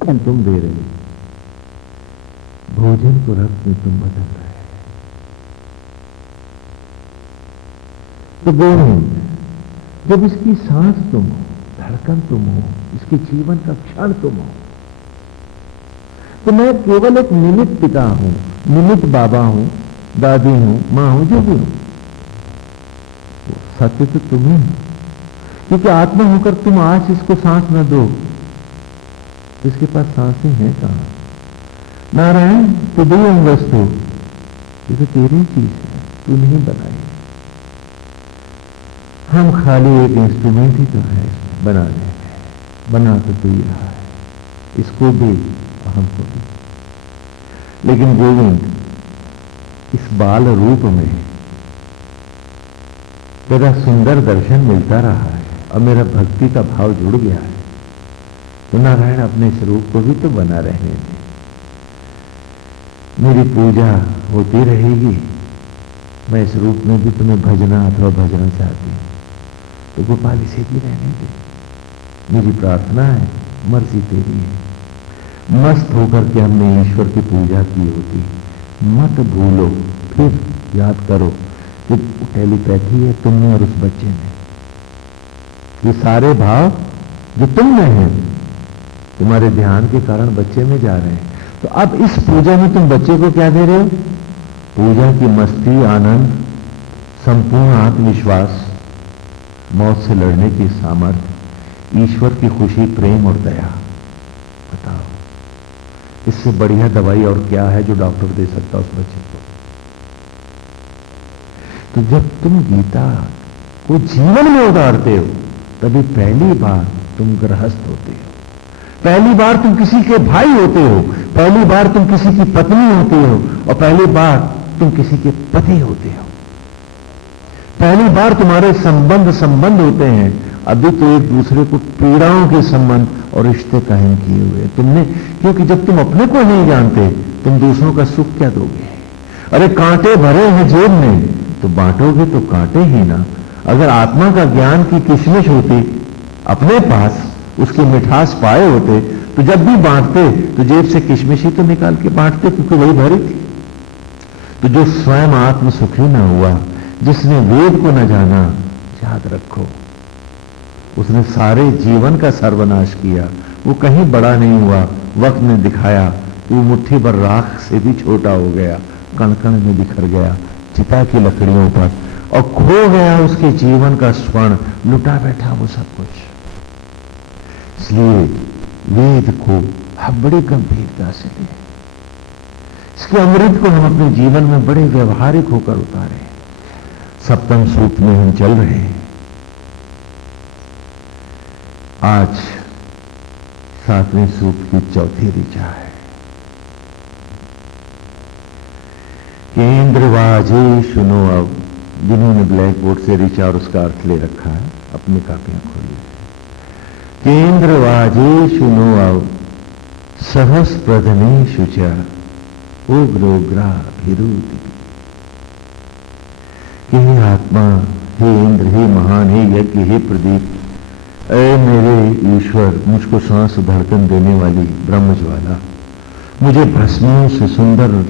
तुम दे रहे हो, भोजन को रस में तुम बदल रहे हो। तो गोविंद, जब इसकी सांस तुम हो, धड़कन तुम हो, इसके जीवन का क्षण तुम हो, तो मैं केवल एक निमित्त पिता हूं, निमित्त बाबा हूं, दादी हूं, मां हूं, जो भी हूं। सत्य तो तुम्हें हो, क्योंकि आत्मा होकर तुम आज इसको सांस न दो, इसके पास सांसें हैं कहां? नारायण तुदयम वस्तु, ये तो तेरी चीज है, तू नहीं बनाई। हम खाली एक इंस्ट्रूमेंट ही तो है बनाने में, बना तो तू ही रहा है, इसको भी और हमको भी। लेकिन गोविंद, इस बाल रूप में तेरा सुंदर दर्शन मिलता रहा है और मेरा भक्ति का भाव जुड़ गया है, तो नारायण अपने स्वरूप को भी तो बना रहने दे। मेरी पूजा होती रहेगी, मैं इस रूप में भी तुम्हें भजना अथवा भजना चाहती हूं, तो गोपाल इसे भी रहने दे। मेरी प्रार्थना है, मर्जी तेरी है। मस्त होकर के हमने ईश्वर की पूजा की होती, मत भूलो, फिर याद करो कि टेलीपैथी है तुम में और उस बच्चे में। ये सारे भाव जो तुम में हैं, तुम्हारे ध्यान के कारण बच्चे में जा रहे हैं। तो अब इस पूजा में तुम बच्चे को क्या दे रहे हो? पूजा की मस्ती, आनंद, संपूर्ण आत्मविश्वास, मौत से लड़ने की सामर्थ्य, ईश्वर की खुशी, प्रेम और दया। बताओ, इससे बढ़िया दवाई और क्या है जो डॉक्टर दे सकता उस बच्चे को? तो जब तुम गीता को जीवन में उतारते हो, तभी पहली बार तुम गृहस्थ होते हो, पहली बार तुम किसी के भाई होते हो, पहली बार तुम किसी की पत्नी होते हो, और पहली बार तुम किसी के पति होते हो। पहली बार तुम्हारे संबंध होते हैं। अभी तो एक दूसरे को पीड़ाओं के संबंध और रिश्ते कायम किए हुए तुमने, क्योंकि जब तुम अपने को नहीं जानते, तुम दूसरों का सुख क्या दोगे? अरे कांटे भरे हैं जेब में, तो बांटोगे तो कांटे ही ना। अगर आत्मा का ज्ञान की किशमिश होती अपने पास, उसकी मिठास पाए होते, तो जब भी बांटते तो जेब से किशमिश ही तो निकाल के बांटते, क्योंकि वही भरी थी। तो जो स्वयं आत्म सुखी ना हुआ, जिसने वेद को न जाना, याद रखो उसने सारे जीवन का सर्वनाश किया। वो कहीं बड़ा नहीं हुआ, वक्त ने दिखाया, वो मुट्ठी भर राख से भी छोटा हो गया, कण कण में बिखर गया चिता की लकड़ियों पर, और खो गया उसके जीवन का स्वर्ण, लुटा बैठा वो सब कुछ। इसलिए वेद को हम बड़ी गंभीरता से लें, इसके अमृत को हम अपने जीवन में बड़े व्यवहारिक होकर उतारें। सप्तम सूक्त में हम चल रहे हैं, आज सातवें सूक्त की चौथी ऋचा है। केंद्रवाजे सुनो। अब जिन्होंने ब्लैक बोर्ड से ऋचा और उसका अर्थ ले रखा है, अपनी कापियां खोलिए। केंद्रवाजे सुनो अब सहस प्रधने शुचा उग्रोग्रा भिरुति। हे आत्मा, हे इंद्र, हे महान, हे यज्ञ, हे प्रदीप, ऐ मेरे ईश्वर, मुझको सांस धड़कन देने वाली ब्रह्मज्वाला, मुझे भस्मों से सुंदर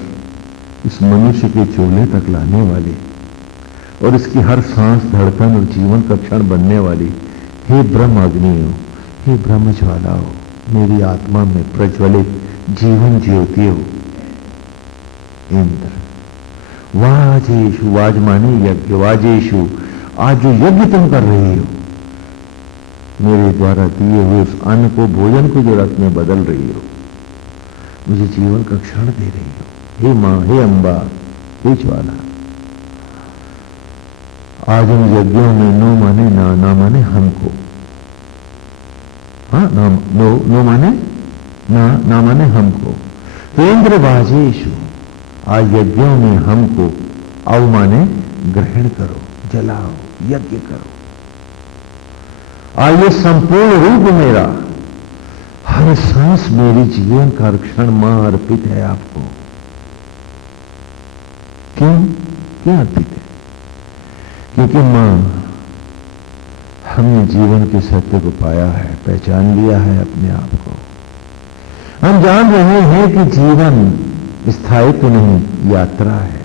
इस मनुष्य के चोले तक लाने वाली, और इसकी हर सांस धड़कन और जीवन का क्षण बनने वाली, हे ब्रह्म अग्नियो, हे ब्रह्मज्वालाओ, मेरी आत्मा में प्रज्वलित जीवन ज्योति हो। इंद्र, वाजेशु, वाज माने यज्ञ, वाजेशु, आज जो यज्ञ तुम कर रही हो, मेरे द्वारा दिए हुए उस अन्न को, भोजन को जो रस में बदल रही हो, मुझे जीवन का क्षण दे रही हो। हे मां, हे अंबा, हे ज्वाला, आज इन यज्ञों में नो माने ना, ना माने हमको, हाँ ना, नो माने ना, ना माने हमको। तो इंद्र वाजेशु, आज यज्ञों में हमको अवमाने ग्रहण करो, जलाओ, यज्ञ करो। आज ये संपूर्ण रूप मेरा, हर सांस मेरी जीवन का क्षण मां अर्पित है आपको। क्यों क्यों अर्पित है? क्योंकि मां, हमने जीवन के सत्य को पाया है, पहचान लिया है अपने आप को। हम जान रहे हैं कि जीवन स्थायित्व नहीं, यात्रा है।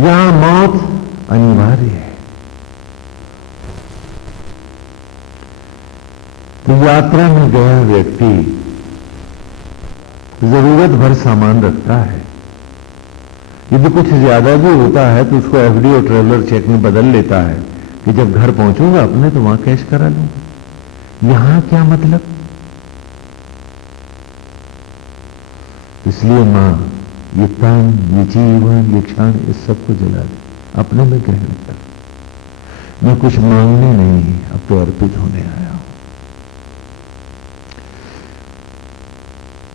यहां मौत अनिवार्य है। तो यात्रा में गया व्यक्ति जरूरत भर सामान रखता है। यदि कुछ ज्यादा भी होता है तो उसको एफडी और ट्रेवलर चेक में बदल लेता है कि जब घर पहुंचूंगा अपने तो वहां कैश करा लूंगा। यहां क्या मतलब? इसलिए मां ये तन, ये जीवन, ये क्षण, इस सबको जला दे, अपने में ग्रहण कर। मैं कुछ मांगने नहीं, अब तो अर्पित होने आया हूं।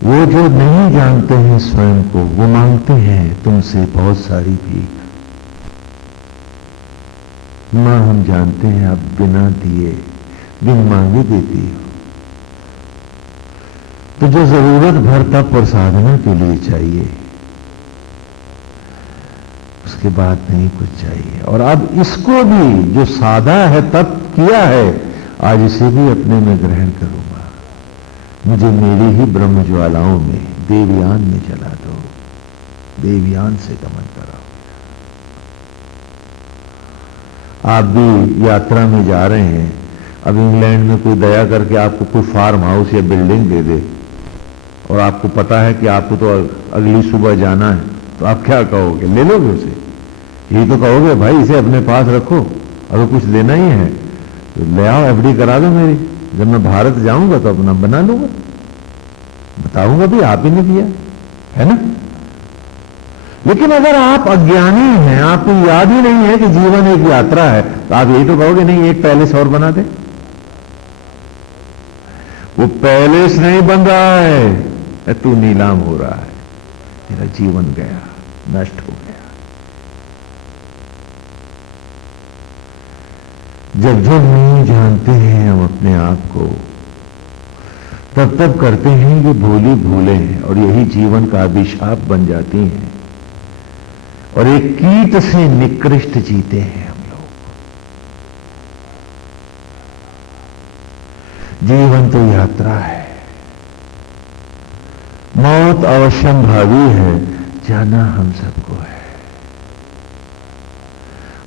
वो जो नहीं जानते हैं स्वयं को, वो मांगते हैं तुमसे बहुत सारी भीख। मां हम जानते हैं आप बिना दिए, बिन मांगे देती हो। तो जो जरूरत भर तप और साधना के लिए चाहिए, उसके बाद नहीं कुछ चाहिए। और अब इसको भी जो साधा है, तप किया है, आज इसे भी अपने में ग्रहण करूंगा। मुझे मेरी ही ब्रह्म ज्वालाओं में, देवयान में जला दो, देवयान से गमन कराओ। आप भी यात्रा में जा रहे हैं, अब इंग्लैंड में कोई दया करके आपको कोई फार्म हाउस या बिल्डिंग दे दे और आपको पता है कि आपको तो अगली सुबह जाना है, तो आप क्या कहोगे? ले लोगे उसे? यही तो कहोगे भाई इसे अपने पास रखो, अगर कुछ लेना ही है तो ले आओ, एफडी करा दो मेरी, जब मैं भारत जाऊंगा तो अपना बना लूंगा, बताऊंगा भी आप ही ने दिया है ना। लेकिन अगर आप अज्ञानी हैं, आपको याद ही नहीं है कि जीवन एक यात्रा है, तो आप यही तो कहोगे नहीं एक पैलेस और बना दे। वो पैलेस नहीं बन रहा है, तू नीलाम हो रहा है, तेरा जीवन गया, नष्ट हो गया। जब जब नहीं जानते हैं हम अपने आप को, तब तब करते हैं ये भोली भूले हैं, और यही जीवन का अभिशाप बन जाती हैं, और एक कीट से निकृष्ट जीते हैं हम लोग। जीवन तो यात्रा है, मौत अवश्यम भावी है, जाना हम सबको है।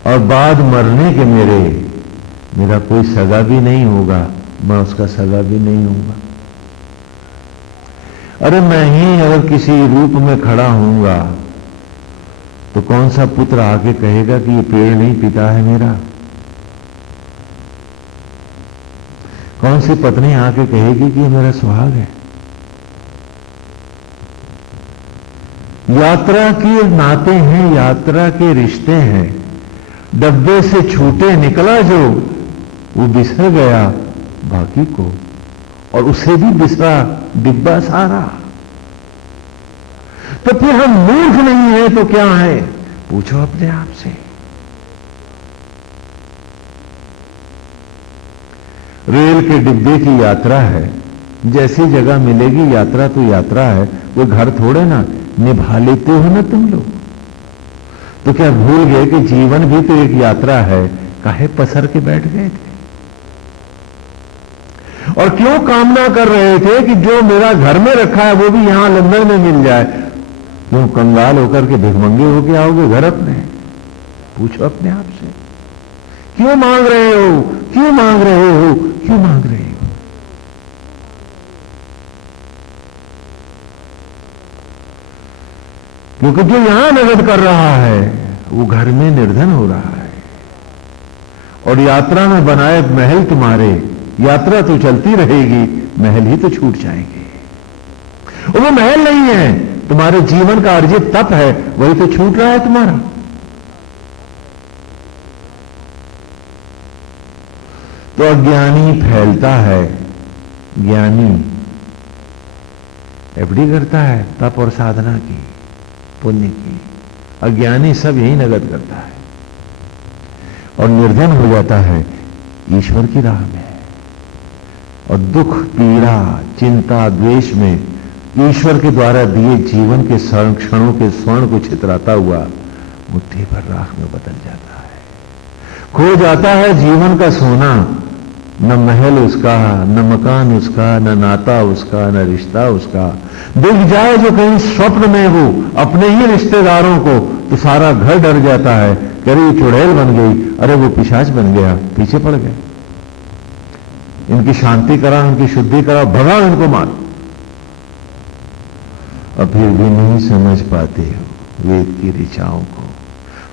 और बाद मरने के मेरा कोई सगा भी नहीं होगा, मैं उसका सगा भी नहीं होऊंगा। अरे मैं ही अगर किसी रूप में खड़ा होऊंगा तो कौन सा पुत्र आके कहेगा कि ये पेड़ नहीं पिता है मेरा? कौन सी पत्नी आके कहेगी कि ये मेरा सुहाग है? यात्रा के नाते हैं, यात्रा के रिश्ते हैं। डब्बे से छूटे निकला जो, वो बिसर गया बाकी को, और उसे भी बिसरा डिब्बा सारा। तो फिर हम मूर्ख नहीं है तो क्या है? पूछो अपने आप से। रेल के डिब्बे की यात्रा है, जैसी जगह मिलेगी यात्रा तो यात्रा है, कोई घर थोड़े ना, निभा लेते हो ना तुम लोग। तो क्या भूल गए कि जीवन भी तो एक यात्रा है? काहे पसर के बैठ गए थे? और क्यों कामना कर रहे थे कि जो मेरा घर में रखा है वो भी यहां लंदन में मिल जाए? क्यों कंगाल होकर के भिखमंगे होके आओगे घर अपने? पूछो अपने आप से। क्यों मांग रहे हो? क्यों मांग रहे हो? क्यों मांग रहे हो? क्योंकि जो यहां नगद कर रहा है वो घर में निर्धन हो रहा है। और यात्रा में बनाए महल तुम्हारे, यात्रा तो चलती रहेगी, महल ही तो छूट जाएंगे। और वो महल नहीं है, तुम्हारे जीवन का अर्जित तप है, वही तो छूट रहा है तुम्हारा। तो अज्ञानी फैलता है, ज्ञानी एफडी करता है तप और साधना की, पुण्य की। अज्ञानी सब यही नगद करता है और निर्धन हो जाता है ईश्वर की राह में। और दुख, पीड़ा, चिंता, द्वेष में ईश्वर के द्वारा दिए जीवन के क्षणों के स्वर्ण को छितराता हुआ मुट्ठी भर राख में बदल जाता है। खो जाता है जीवन का सोना, न महल उसका, न मकान उसका, न नाता उसका, न रिश्ता उसका। दिख जाए जो कहीं स्वप्न में वो अपने ही रिश्तेदारों को, तो सारा घर डर जाता है कि अरे ये चुड़ैल बन गई, अरे वो पिशाच बन गया, पीछे पड़ गए। इनकी शांति करा, इनकी शुद्धि करा, भगाओ इनको मार। और फिर भी नहीं समझ पाते हो वेद की ऋचाओं को,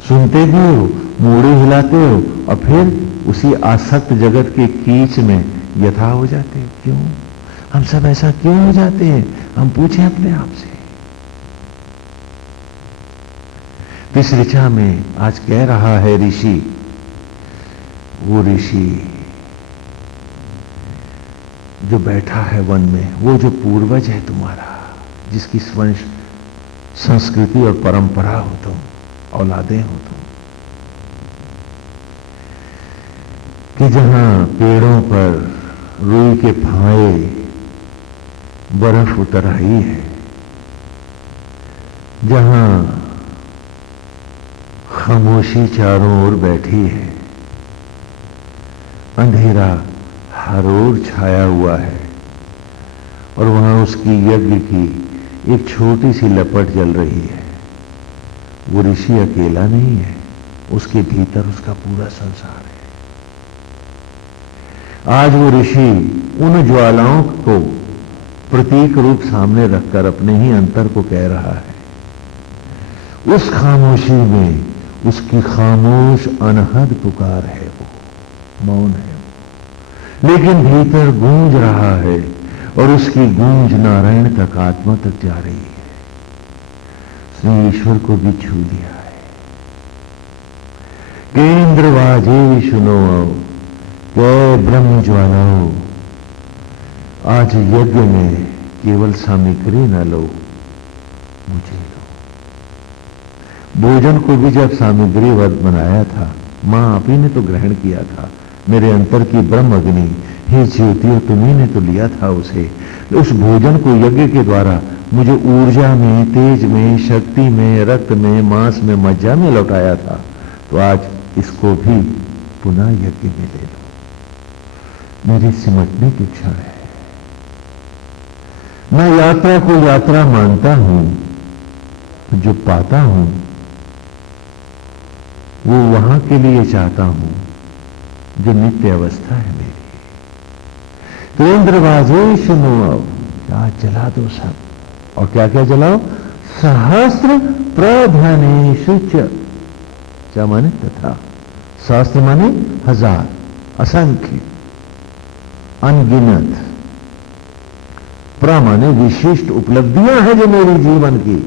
सुनते भी हो, मूड़ी हिलाते हो, और फिर उसी आसक्त जगत के कीच में यथा हो जाते हो। क्यों हम सब ऐसा क्यों हो जाते हैं? हम पूछें अपने आप से। इस ऋचा में आज कह रहा है ऋषि, वो ऋषि जो बैठा है वन में, वो जो पूर्वज है तुम्हारा, जिसकी वंश संस्कृति और परंपरा हो तुम, औलादे हो तुम, कि जहां पेड़ों पर रुई के फाए बर्फ उतर आई है, जहां खामोशी चारों ओर बैठी है, अंधेरा हर ओर छाया हुआ है, और वहां उसकी यज्ञ की एक छोटी सी लपट जल रही है। वो ऋषि अकेला नहीं है, उसके भीतर उसका पूरा संसार है। आज वो ऋषि उन ज्वालाओं को प्रतीक रूप सामने रखकर अपने ही अंतर को कह रहा है। उस खामोशी में उसकी खामोश अनहद पुकार है, वो मौन है वो, लेकिन भीतर गूंज रहा है, और उसकी गूंज नारायण तक, आत्मा तक जा रही है। उसने ईश्वर को भी छू लिया है। केंद्र वाजे सुनो, कै ब्रह्म ज्वालाओ, आज यज्ञ में केवल सामग्री न लो, मुझे लो। भोजन को भी जब सामग्रीवत बनाया था, मां आप ही ने तो ग्रहण किया था। मेरे अंतर की ब्रह्म अग्नि, हे ज्योतियों, तुम्ही ने तो लिया था उसे। उस भोजन को यज्ञ के द्वारा मुझे ऊर्जा में, तेज में, शक्ति में, रक्त में, मांस में, मज्जा में लौटाया था। तो आज इसको भी पुनः यज्ञ में ले लो। मेरे सिमटने की क्षण है। मैं यात्रा को यात्रा मानता हूं, तो जो पाता हूं वो वहां के लिए चाहता हूं जो नित्य अवस्था है मेरी। तो इंद्रवाजे सुनो, आज जला दो सब। और क्या क्या जलाओ? सहस्त्र प्रध्यानेषु च। क्या माने? तथा। सहस्त्र माने हजार, असंख्य, अनगिनत। प्र माने विशिष्ट उपलब्धियां हैं जो मेरी जीवन की,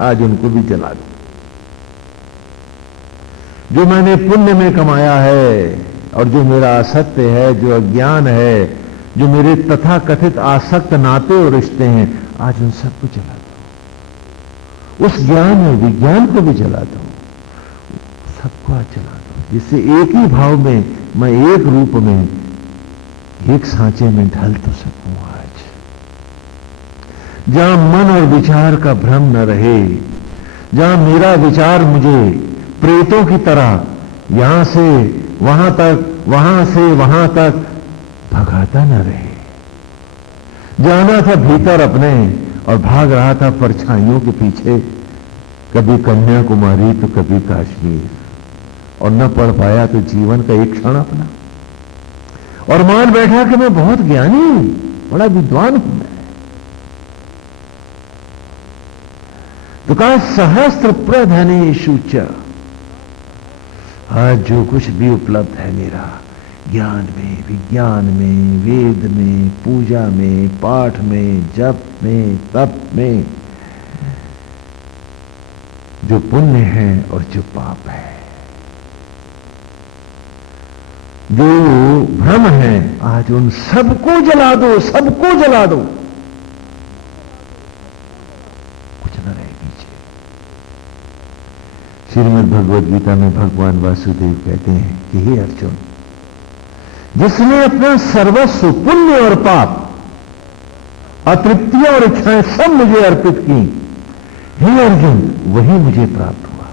आज उनको भी जला दो। जो मैंने पुण्य में कमाया है, और जो मेरा असत्य है, जो अज्ञान है, जो मेरे तथा कथित आसक्त नाते और रिश्ते हैं, आज उन सबको जला दो। उस ज्ञान और विज्ञान को भी जला दो, सबको आज जला दो, जिससे एक ही भाव में मैं एक रूप में, एक सांचे में ढल तो सकूं। आज जहां मन और विचार का भ्रम न रहे, जहां मेरा विचार मुझे प्रेतों की तरह यहां से वहां तक, वहां से वहां तक भगाता न रहे। जाना था भीतर अपने और भाग रहा था परछाइयों के पीछे, कभी कन्याकुमारी तो कभी कश्मीर, और न पढ़ पाया तो जीवन का एक क्षण अपना, और मान बैठा कि मैं बहुत ज्ञानी हूं, बड़ा विद्वान हूं मैं। तो कहा सहस्त्र प्रधनेषु च। आज जो कुछ भी उपलब्ध है मेरा, ज्ञान में, विज्ञान में, वेद में, पूजा में, पाठ में, जप में, तप में, जो पुण्य है और जो पाप है, जो भ्रम है, आज उन सबको जला दो, सबको जला दो। कुछ न रहे पीछे। श्रीमद् भगवद गीता में भगवान वासुदेव कहते हैं कि हे अर्जुन, जिसने अपना सर्वस्व, पुण्य और पाप, अतृप्तियां और इच्छाएं सब मुझे अर्पित की, हे अर्जुन, वही मुझे प्राप्त हुआ।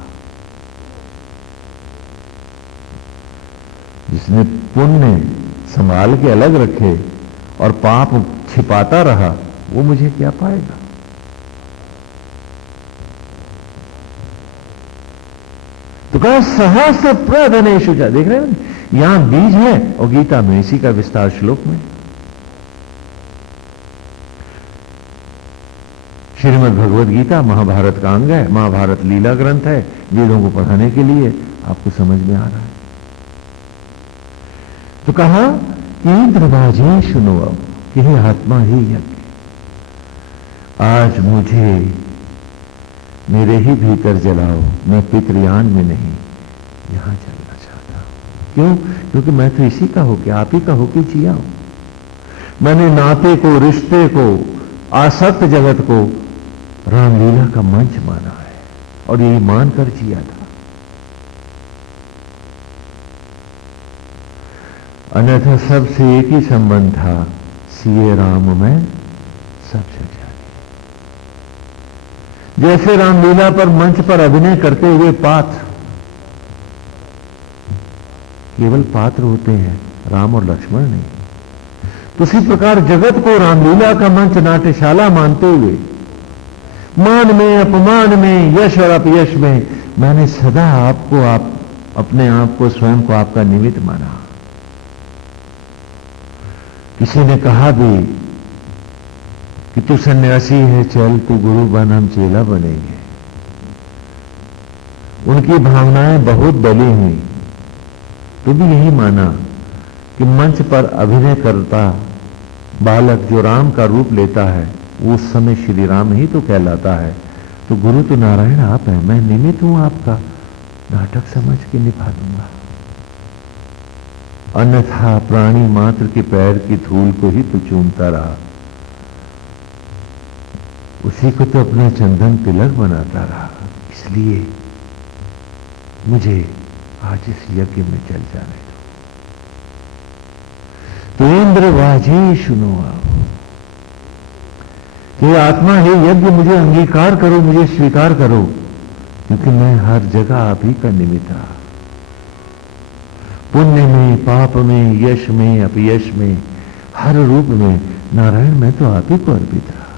जिसने पुण्य, संभाल के अलग रखे और पाप छिपाता रहा, वो मुझे क्या पाएगा? तो कहा सहस्र प्रधनेषु जा, देख रहे हैं यहां बीज है और गीता में इसी का विस्तार श्लोक में। श्रीमद् भगवद गीता महाभारत का अंग है, महाभारत लीला ग्रंथ है, वेदों को पढ़ाने के लिए। आपको समझ में आ रहा है? तो कहा इंद्रवाजे सुनो अब कि हे आत्मा ही यज्ञ, आज मुझे मेरे ही भीतर जलाओ, मैं पितृयान में नहीं यहां चलना चाहता हूं। क्यों? क्योंकि मैं तो इसी का होके, आप ही का होके जिया हूं। मैंने नाते को, रिश्ते को, आसक्त जगत को रामलीला का मंच माना है और यही मानकर जिया था। अन्यथा सबसे एक ही संबंध था, सिए राम में सब जग जाने। जैसे रामलीला पर मंच पर अभिनय करते हुए पात्र केवल पात्र होते हैं, राम और लक्ष्मण नहीं। तो उसी प्रकार जगत को रामलीला का मंच नाट्यशाला मानते हुए मान में, अपमान में, यश और अपयश में मैंने सदा आपको, आप अपने आप को, स्वयं को आपका निमित्त माना। किसी ने कहा भी कि तू सन्यासी है, चल तू गुरु बन, हम चेला बनेंगे। उनकी भावनाएं बहुत बली हुई, तो भी यही माना कि मंच पर अभिनय करता बालक जो राम का रूप लेता है, उस समय श्री राम ही तो कहलाता है। तो गुरु तो नारायण आप हैं, मैं निमित्त हूं आपका, नाटक समझ के निभा दूंगा। अन्यथा प्राणी मात्र के पैर की धूल को ही तो चूमता रहा, उसी को तो अपना चंदन तिलक बनाता रहा। इसलिए मुझे आज इस यज्ञ में चल जाने दो। तो इंद्र वाजे सुनो आप कि आत्मा है यज्ञ, मुझे अंगीकार करो, मुझे स्वीकार करो, क्योंकि मैं हर जगह आप ही का निमित्त रहा। पुण्य में, पाप में, यश में, अपयश में, हर रूप में नारायण मैं तो आप ही को अर्पित रहा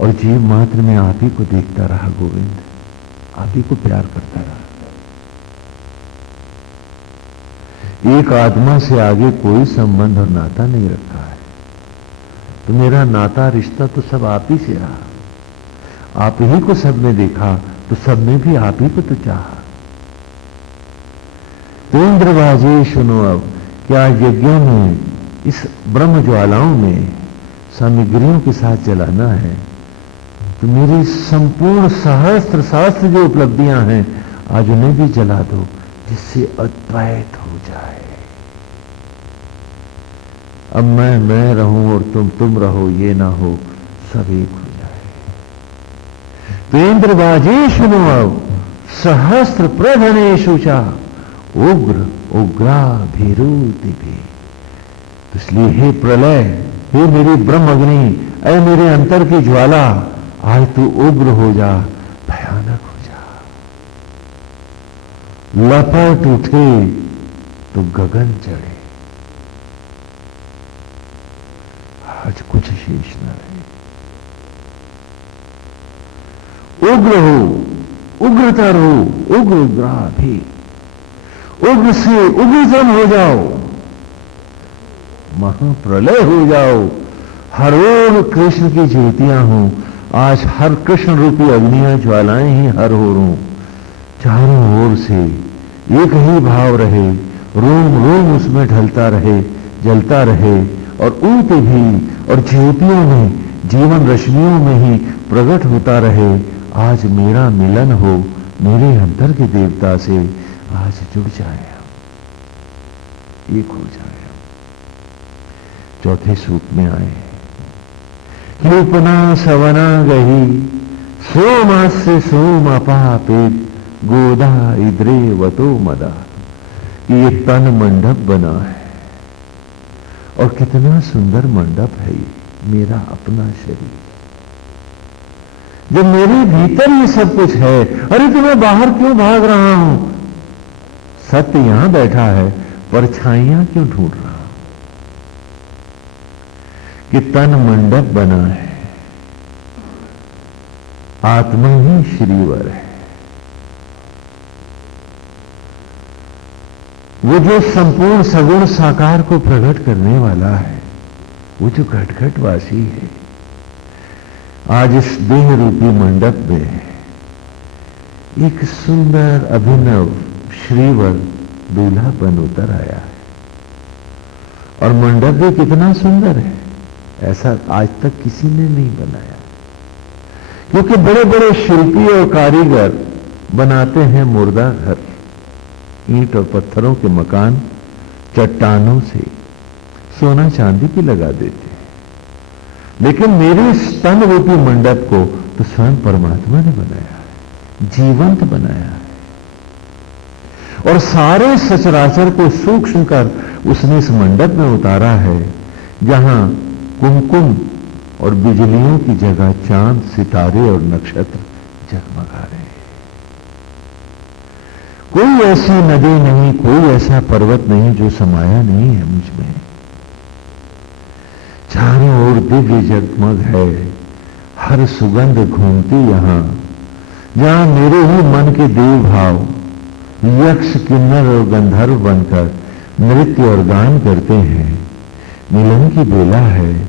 और जीव मात्र में आप ही को देखता रहा। गोविंद आप ही को प्यार करता रहा। एक आत्मा से आगे कोई संबंध और नाता नहीं रखा है। तो मेरा नाता रिश्ता तो सब आप ही से रहा। आप ही को सबने देखा तो सबने भी आप ही को तो चाहा। तो इंद्रवाजे सुनो अब, क्या यज्ञों में, इस ब्रह्म ज्वालाओं में सामग्रियों के साथ जलाना है, तो मेरी संपूर्ण सहस्त्र शास्त्र जो उपलब्धियां हैं आज उन्हें भी जला दो, जिससे अद्वैत हो जाए। अब मैं रहूं और तुम रहो, ये ना हो, सब एक हो जाए। तो इंद्रवाजे सुनो अब सहस्त्र प्रधनेषु चा उग्र उग्राभिरूति भी। इसलिए हे प्रलय, हे मेरी ब्रह्म अग्नि, ऐ मेरे अंतर की ज्वाला, आज तू उग्र हो जा, भयानक हो जा। लपट उठे तो गगन चढ़े, आज कुछ शेष न रहे। उग्र हो, उग्रतर हो, उग्र उग्राभि, उग्र से उग्रतम हो जाओ, महाप्रलय हो जाओ। हर ओर कृष्ण की ज्योतियां हों, आज हर कृष्ण रूपी अग्नियां ज्वालाएं ही हर ओरों, चारों ओर से एक ही भाव रहे, रोम रोम उसमें ढलता रहे, जलता रहे, और ऊत भी और ज्योतियों में, जीवन रश्मियों में ही प्रकट होता रहे। आज मेरा मिलन हो मेरे अंतर के देवता से, आज जुड़ जाए, एक हो जाए। चौथे सूक्त में आए, उपना सवना गही सोमास्य सोम अपापित गोदा इद्रे वतो मदा। ये तन मंडप बना है और कितना सुंदर मंडप है ये, मेरा अपना शरीर। जब मेरे भीतर ये सब कुछ है, अरे तो मैं बाहर क्यों भाग रहा हूं? सत्य यहां बैठा है, परछाइयां क्यों ढूंढ रहा हूं? कि तन मंडप बना है, आत्मा ही श्रीवर है। वो जो संपूर्ण सगुण साकार को प्रकट करने वाला है, वो जो घट वासी है, आज इस देह रूपी मंडप में एक सुंदर अभिनव श्रीवर दूल्हा बन उतर आया है। और मंडप भी कितना सुंदर है, ऐसा आज तक किसी ने नहीं बनाया। क्योंकि बड़े बड़े शिल्पी और कारीगर बनाते हैं मुर्दा घर, ईंट और पत्थरों के मकान, चट्टानों से सोना चांदी भी लगा देते हैं। लेकिन मेरे स्तन रूपी मंडप को तो स्वयं परमात्मा ने बनाया है, जीवंत बनाया है। और सारे सचराचर को सूक्ष्म कर उसने इस मंडप में उतारा है, जहां कुमकुम और बिजलियों की जगह चांद, सितारे और नक्षत्र जगमगा रहे हैं। कोई ऐसी नदी नहीं, कोई ऐसा पर्वत नहीं जो समाया नहीं है मुझ में। चारों ओर दिव्य जगमग है, हर सुगंध घूमती यहां, जहां मेरे ही मन के देव भाव यक्ष, किन्नर और गंधर्व बनकर नृत्य और गान करते हैं। मिलन की बेला है,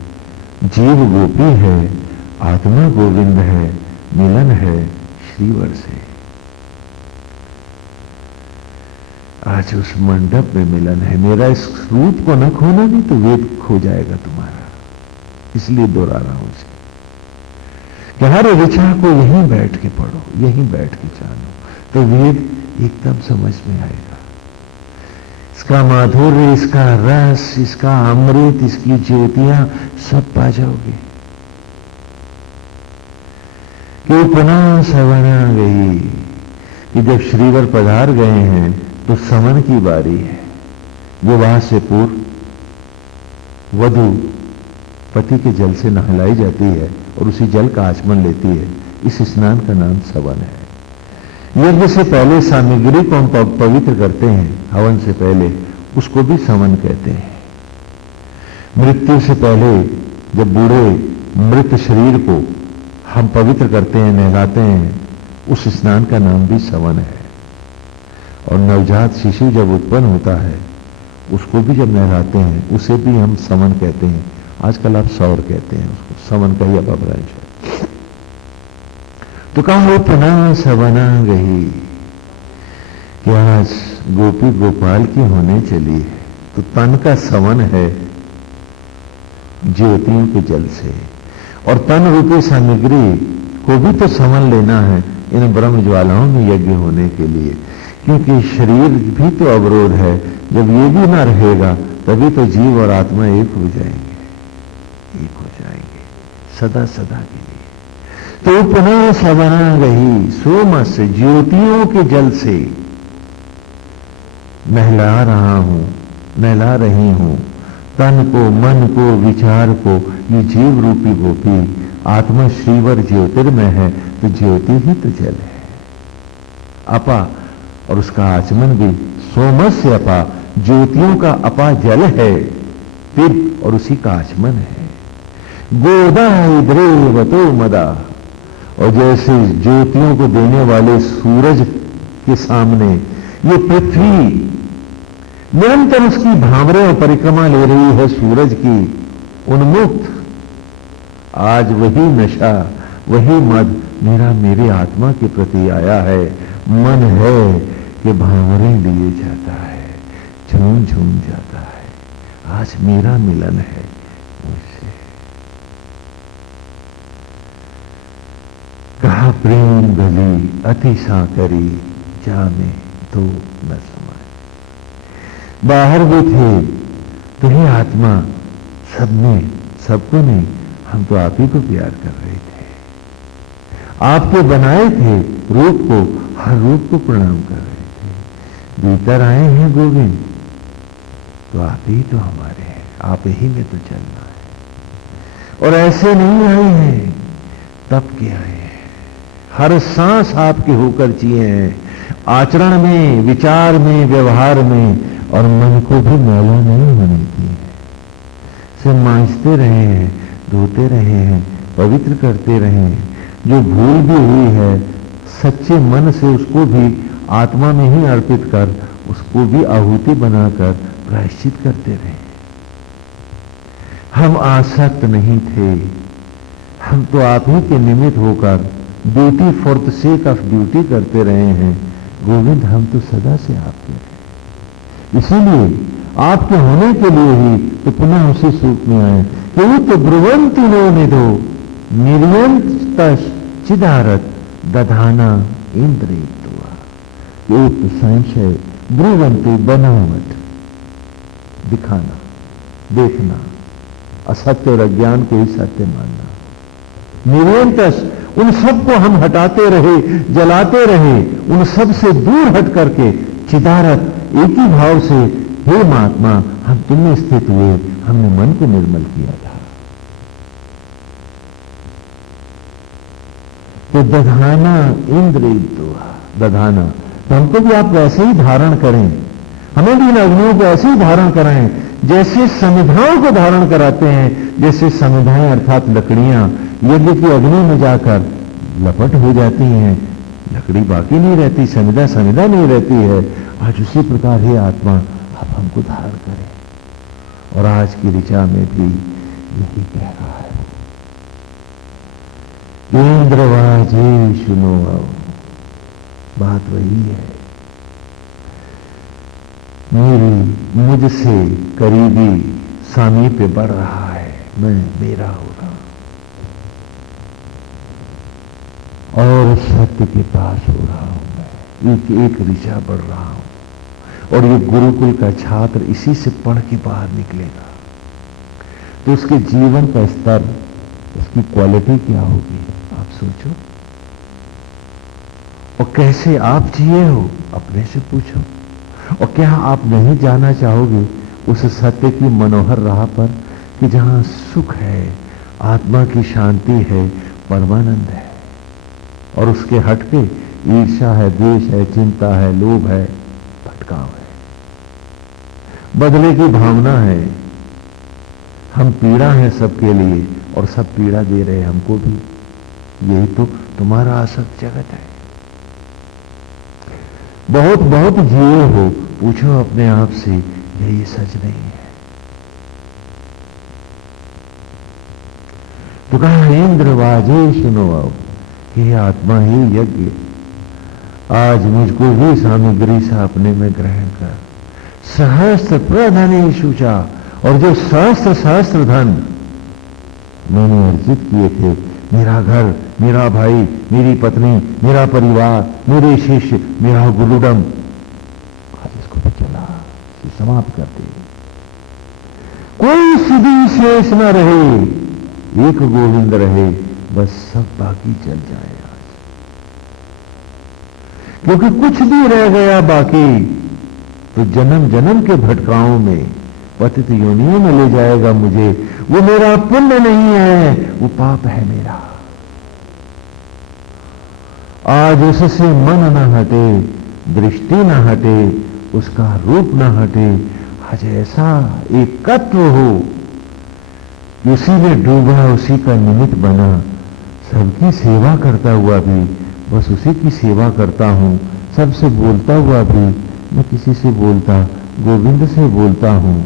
जीव गोपी है, आत्मा गोविंद है, मिलन है श्रीवर से। आज उस मंडप में मिलन है। मेरा इस रूप को न खोना, नहीं तो वेद खो जाएगा तुम्हारा। इसलिए दोहरा रहा हूं इसे कि हर ऋचा को यहीं बैठ के पढ़ो, यहीं बैठ के जानो, तो वेद एकदम समझ में आएगा। इसका माधुर्य, इसका रस, इसका अमृत, इसकी ज्योतियां सब पा जाओगे। कि पुनः सवना गई, कि जब श्रीवर पधार गए हैं तो समन की बारी है। विवाह से पूर्व वधू पति के जल से नहलाई जाती है और उसी जल का आचमन लेती है। इस स्नान का नाम सवन है। यज्ञ से पहले सामग्री को हम पवित्र करते हैं, हवन से पहले, उसको भी सवन कहते हैं। मृत्यु से पहले जब बूढ़े मृत शरीर को हम पवित्र करते हैं, नहलाते हैं, उस स्नान का नाम भी सवन है। और नवजात शिशु जब उत्पन्न होता है, उसको भी जब नहलाते हैं, उसे भी हम समन कहते हैं। आजकल आप सौर कहते हैं उसको, समन का ही अपभ्रंश है। तो कहा वो पुनः सवना गई, कि आज गोपी गोपाल की होने चली है, तो तन का सवन है ज्योतियों के जल से। और तन रूपी सामग्री को भी तो समन लेना है इन ब्रह्म ज्वालाओं में यज्ञ होने के लिए। क्योंकि शरीर भी तो अवरोध है, जब ये भी ना रहेगा तभी तो जीव और आत्मा एक हो जाएंगे, एक हो जाएंगे सदा सदा के लिए। तो पुनः सवना गई, सोमस ज्योतियों के जल से नहला रहा हूं, नहला रही हूं तन को, मन को, विचार को। ये जीव रूपी गोपी आत्मा श्रीवर ज्योतिर्मय है, तो ज्योति ही तो जल है अपा, और उसका आचमन भी सोमस्य अपा, ज्योतियों का अपा जल है पिब, और उसी का आचमन है। गोदा द्रेवतो मदा, और जैसे ज्योतियों को देने वाले सूरज के सामने ये पृथ्वी निरंतर उसकी भावरे और परिक्रमा ले रही है सूरज की, उन्मुक्त। आज वही नशा, वही मद मेरे आत्मा के प्रति आया है। मन है कि भावरे लिए जाता है, झूम झूम जाता है। आज मेरा मिलन है मुझसे। कहा प्रेम भली अति साकरी, जाने तो न समाए। बाहर भी थे तो ही आत्मा, सबको नहीं, हम तो आप ही को प्यार कर रहे थे। आपके बनाए थे रूप को, हर रूप को प्रणाम कर रहे थे। भीतर आए हैं गोविंद, तो आप ही तो हमारे हैं, आप ही में तो चलना है। और ऐसे नहीं आए हैं, तब के आए हैं। हर सांस आपके होकर जिए हैं, आचरण में, विचार में, व्यवहार में, और मन को भी मैला नहीं होने दिए। उसे मांजते रहे हैं, धोते रहे हैं, पवित्र करते रहे हैं। जो भूल भी हुई है सच्चे मन से उसको भी आत्मा में ही अर्पित कर उसको भी आहुति बनाकर प्रायश्चित करते रहे। हम आसक्त नहीं थे, हम तो आप ही के निमित्त होकर duty for the sake of duty करते रहे हैं। गोविंद हम तो सदा से आपके हैं, इसीलिए आपके होने के लिए ही तो पुनः उसी सूख में आए कि वो तो ब्रुवंती नो निधो निर्यंत चिदारत दधाना इंद्रियत्वा। ये तो संशय ब्रुवंती बनावट, दिखाना, देखना, असत्य और अज्ञान को ही सत्य मानना। निरंतस उन सब को हम हटाते रहे, जलाते रहे, उन सब से दूर हट करके चिदारत एक ही भाव से हे महात्मा हम तुम में स्थित हुए, हमने मन को निर्मल किया था। तो दधाना इंद्रियत्वा, दधाना तो हमको भी आप वैसे ही धारण करें, हमें भी इन अग्नियों को ऐसे ही धारण कराएं जैसे समिधाओं को धारण कराते हैं। जैसे समिधाएं अर्थात लकड़ियां यज्ञ की अग्नि में जाकर लपट हो जाती हैं, लकड़ी बाकी नहीं रहती, समिधा समिधा नहीं रहती है। आज उसी प्रकार ही आत्मा आप हमको धारण करें। और आज की ऋचा में भी यही कह रहा है, इंद्रवाजे सुनो। बात वही है, मेरी मुझसे करीबी सामीप्य बढ़ रहा है, मैं मेरा हो रहा हूं और सत्य के पास हो रहा हूं। मैं एक एक ऋचा बढ़ रहा हूं और ये गुरुकुल का छात्र इसी से पढ़ के बाहर निकलेगा तो उसके जीवन का स्तर, उसकी क्वालिटी क्या होगी आप सोचो। और कैसे आप जिए हो अपने से पूछो। और क्या आप नहीं जाना चाहोगे उस सत्य की मनोहर राह पर कि जहां सुख है, आत्मा की शांति है, परमानंद है, और उसके हटके ईर्ष्या है, द्वेष है, चिंता है, लोभ है, भटकाव है, बदले की भावना है। हम पीड़ा है सबके लिए और सब पीड़ा दे रहे हमको भी। यही तो तुम्हारा असत जगत है। बहुत बहुत जिए हो, पूछो अपने आप से, यही सच नहीं है। तो कहा इंद्रवाजे सुनो, अब ये आत्मा ही यज्ञ, आज मुझको भी सामग्री से अपने में ग्रहण कर। सहस्त्र प्रधन शुचा, और जो सहस्त्र सहस्त्र धन मैंने अर्जित किए थे, मेरा घर, मेरा भाई, मेरी पत्नी, मेरा परिवार, मेरे शिष्य, मेरा गुरुडम, आज इसको भी चला समाप्त कर दे। कोई सिद्धि शेष न रहे, एक गोविंद रहे, बस सब बाकी चल जाए आज। क्योंकि कुछ भी रह गया बाकी तो जन्म जन्म के भटकाओं में, पतित योनियों में ले जाएगा मुझे। वो मेरा पुण्य नहीं है, वो पाप है मेरा। आज उससे मन न हटे, दृष्टि न हटे, उसका रूप न हटे। आज ऐसा एकत्व हो कि उसी में डूबा, उसी का निमित्त बना, सबकी सेवा करता हुआ भी बस उसी की सेवा करता हूं। सबसे बोलता हुआ भी मैं किसी से बोलता, गोविंद से बोलता हूं।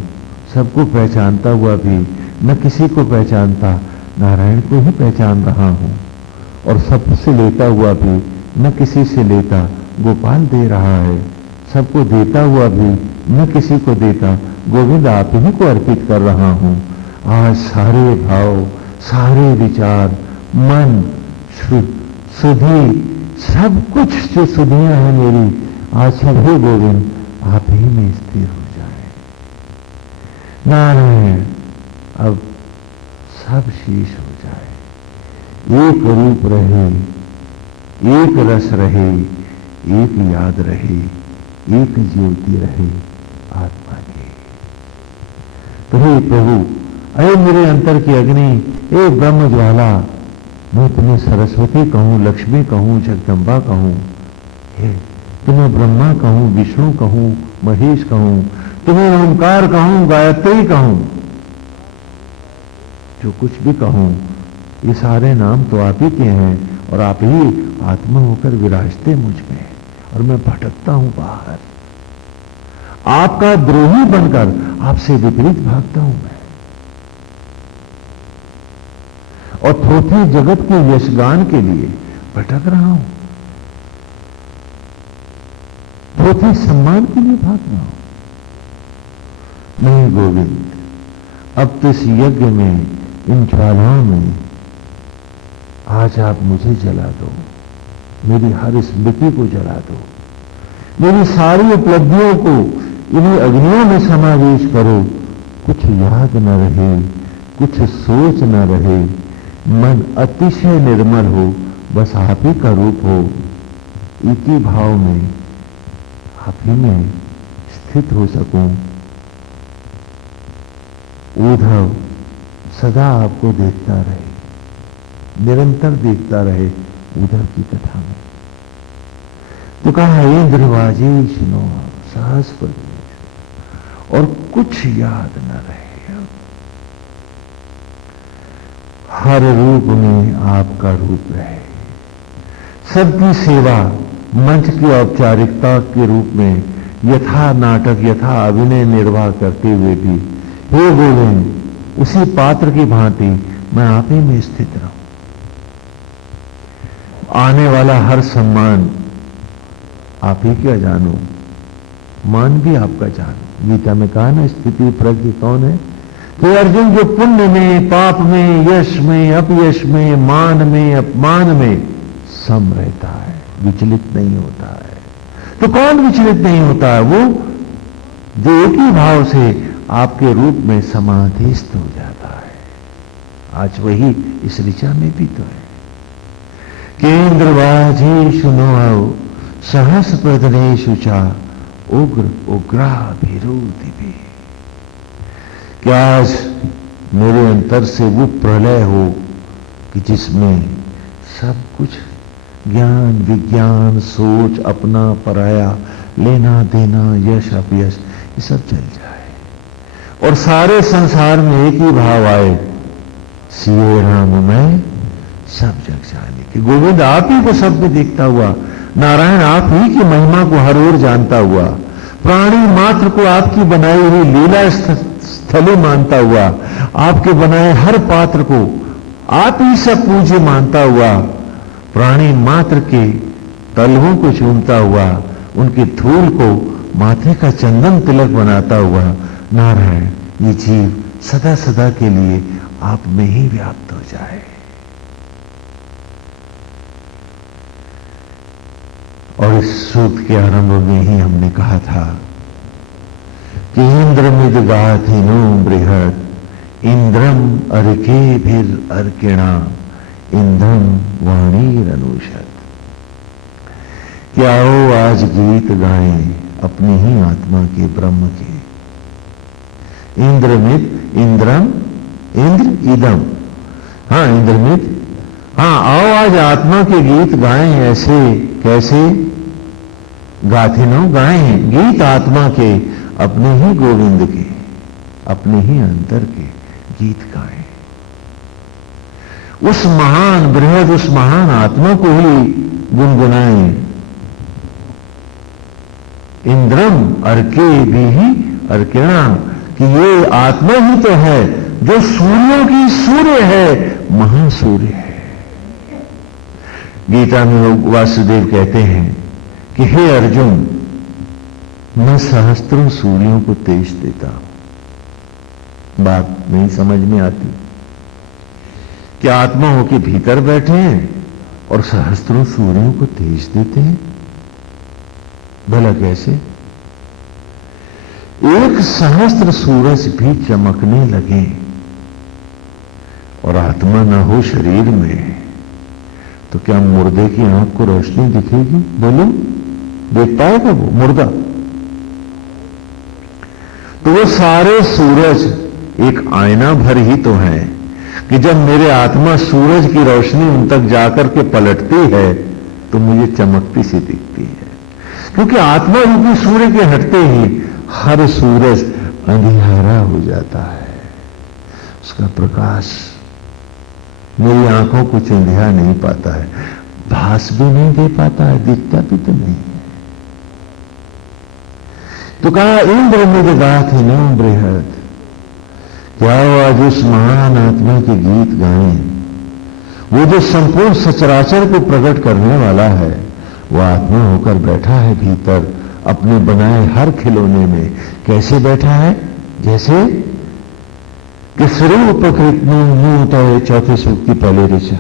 सबको पहचानता हुआ भी मैं किसी को पहचानता, नारायण को ही पहचान रहा हूं। और सबसे लेता हुआ भी मैं किसी से लेता, गोपाल दे रहा है। सबको देता हुआ भी मैं किसी को देता, गोविंद आप ही को अर्पित कर रहा हूं। आज सारे भाव, सारे विचार, मन, सुधि, सब कुछ जो सुधियां हैं मेरी, आज सब हे गोविंद आप ही में स्थिर हो जाए। नारायण अब सब शेष हो जाए, एक रूप रहे, एक रस रहे, एक याद रहे, एक ज्योति रहे आत्मा की। तो हे प्रभु, अरे मेरे अंतर की अग्नि, ए ब्रह्म ज्वाला, मैं तुम्हें सरस्वती कहूं, लक्ष्मी कहूं, जगदम्बा कहूं, हे तुम्हें ब्रह्मा कहूं, विष्णु कहूं, महेश कहूं, तुम्हें ओंकार कहूं, गायत्री कहूं, जो कुछ भी कहूं, ये सारे नाम तो आप ही के हैं और आप ही आत्मा होकर विराजते मुझ में, और मैं भटकता हूं बाहर, आपका द्रोही बनकर आपसे विपरीत भागता हूं मैं, और थोथे जगत के यशगान के लिए भटक रहा हूं, थोथे सम्मान के लिए भाग रहा हूं। नहीं गोविंद, अब तो इस यज्ञ में, इन ज्वालाओं में आज आप मुझे जला दो, मेरी हर स्मृति को जला दो, मेरी सारी उपलब्धियों को इन्हीं अग्नियों में समावेश करो, कुछ याद न रहे, कुछ सोच न रहे, मन अतिशय निर्मल हो, बस आप ही का रूप हो, इसी भाव में आप ही में स्थित हो सकूं। उद्धव सदा आपको देखता रहे, निरंतर देखता रहे उद्धव की कथा में। तो कहा इंद्रवाजी सुनो सहस पर, और कुछ याद न रहे, हर रूप में आपका रूप रहे, सबकी सेवा मंच की औपचारिकता के रूप में यथा नाटक यथा अभिनय निर्वाह करते हुए भी, हे गोविंद, उसी पात्र की भांति मैं आप ही में स्थित रहूं। आने वाला हर सम्मान आप ही का जानू, मान भी आपका जानू। गीता में कहा ना, स्थिति प्रज्ञ कौन है? तो अर्जुन जो पुण्य में, पाप में, यश में, अपयश में, मान में, अपमान में सम रहता है, विचलित नहीं होता है। तो कौन विचलित नहीं होता है? वो जो एक ही भाव से आपके रूप में समाधिस्थ हो जाता है। आज वही इस ऋचा में भी तो है। केंद्रवाजी सुनो आओ सहस प्रदने शुचा उग्र उग्राभिरोधि भी। क्या आज मेरे अंतर से वो प्रलय हो कि जिसमें सब कुछ ज्ञान विज्ञान सोच अपना पराया लेना देना यश अपयश ये सब चल जाए और सारे संसार में एक ही भाव आए, सिए राम में सब जग जाने की। गोविंद आप ही को सब में देखता हुआ, नारायण आप ही की महिमा को हर ओर जानता हुआ, प्राणी मात्र को आपकी बनाई हुई लीला स्थली मानता हुआ, आपके बनाए हर पात्र को आप ही सब पूज्य मानता हुआ, प्राणी मात्र के तलवों को चूमता हुआ, उनकी धूल को माथे का चंदन तिलक बनाता हुआ, नारायण ये जीव सदा सदा के लिए आप में ही व्याप्त हो जाए। और इस सूक्त के आरंभ में ही हमने कहा था कि इंद्रमिद गाथिनो बृहद इंद्रम अर्के भीर अर्किणा इंद्रम वाणी अनुषद। क्या आओ आज गीत गाएं अपनी ही आत्मा के ब्रह्म के। इंद्रमिद इंद्रम इंद्र इदम, हाँ इंद्रमिद, हाँ आओ आज आत्मा के गीत गाएं। ऐसे कैसे? गाथिनो गाएं गीत आत्मा के, अपने ही गोविंद के, अपने ही अंतर के गीत गाएं। उस महान बृहद, उस महान आत्मा को ही गुनगुनाएं। इंद्रम अर्के भी ही अर्किणा, कि ये आत्मा ही तो है जो सूर्यों की सूर्य है, महासूर्य है। गीता में वासुदेव कहते हैं कि हे अर्जुन, मैं सहस्त्रों सूर्यों को तेज देता हूं। बात नहीं समझ में आती कि आत्मा होके भीतर बैठे हैं और सहस्त्रों सूर्यों को तेज देते हैं। भला कैसे? एक सहस्त्र सूरज भी चमकने लगे और आत्मा ना हो शरीर में, तो क्या मुर्दे की आंख को रोशनी दिखेगी? बोलो, देख पाएगा वो मुर्दा? तो वो सारे सूरज एक आईना भर ही तो है कि जब मेरे आत्मा सूरज की रोशनी उन तक जाकर के पलटती है तो मुझे चमकती सी दिखती है। क्योंकि आत्मा रूपी सूर्य के हटते ही हर सूरज अंधियारा हो जाता है। उसका प्रकाश मेरी आंखों को चुंधिया नहीं पाता है, भास भी नहीं दे पाता है, दिखता भी तो नहीं है। तो कहा इंद्र मृदगाथ ही न बृहद, क्या वो आज उस महान आत्मा के गीत गाएं, वो जो संपूर्ण सचराचर को प्रकट करने वाला है, वो आत्मा होकर बैठा है भीतर अपने बनाए हर खिलौने में। कैसे बैठा है? जैसे कि स्वरूप कृत्नो मूतये, चौथे सूक्त की पहले ऋचा,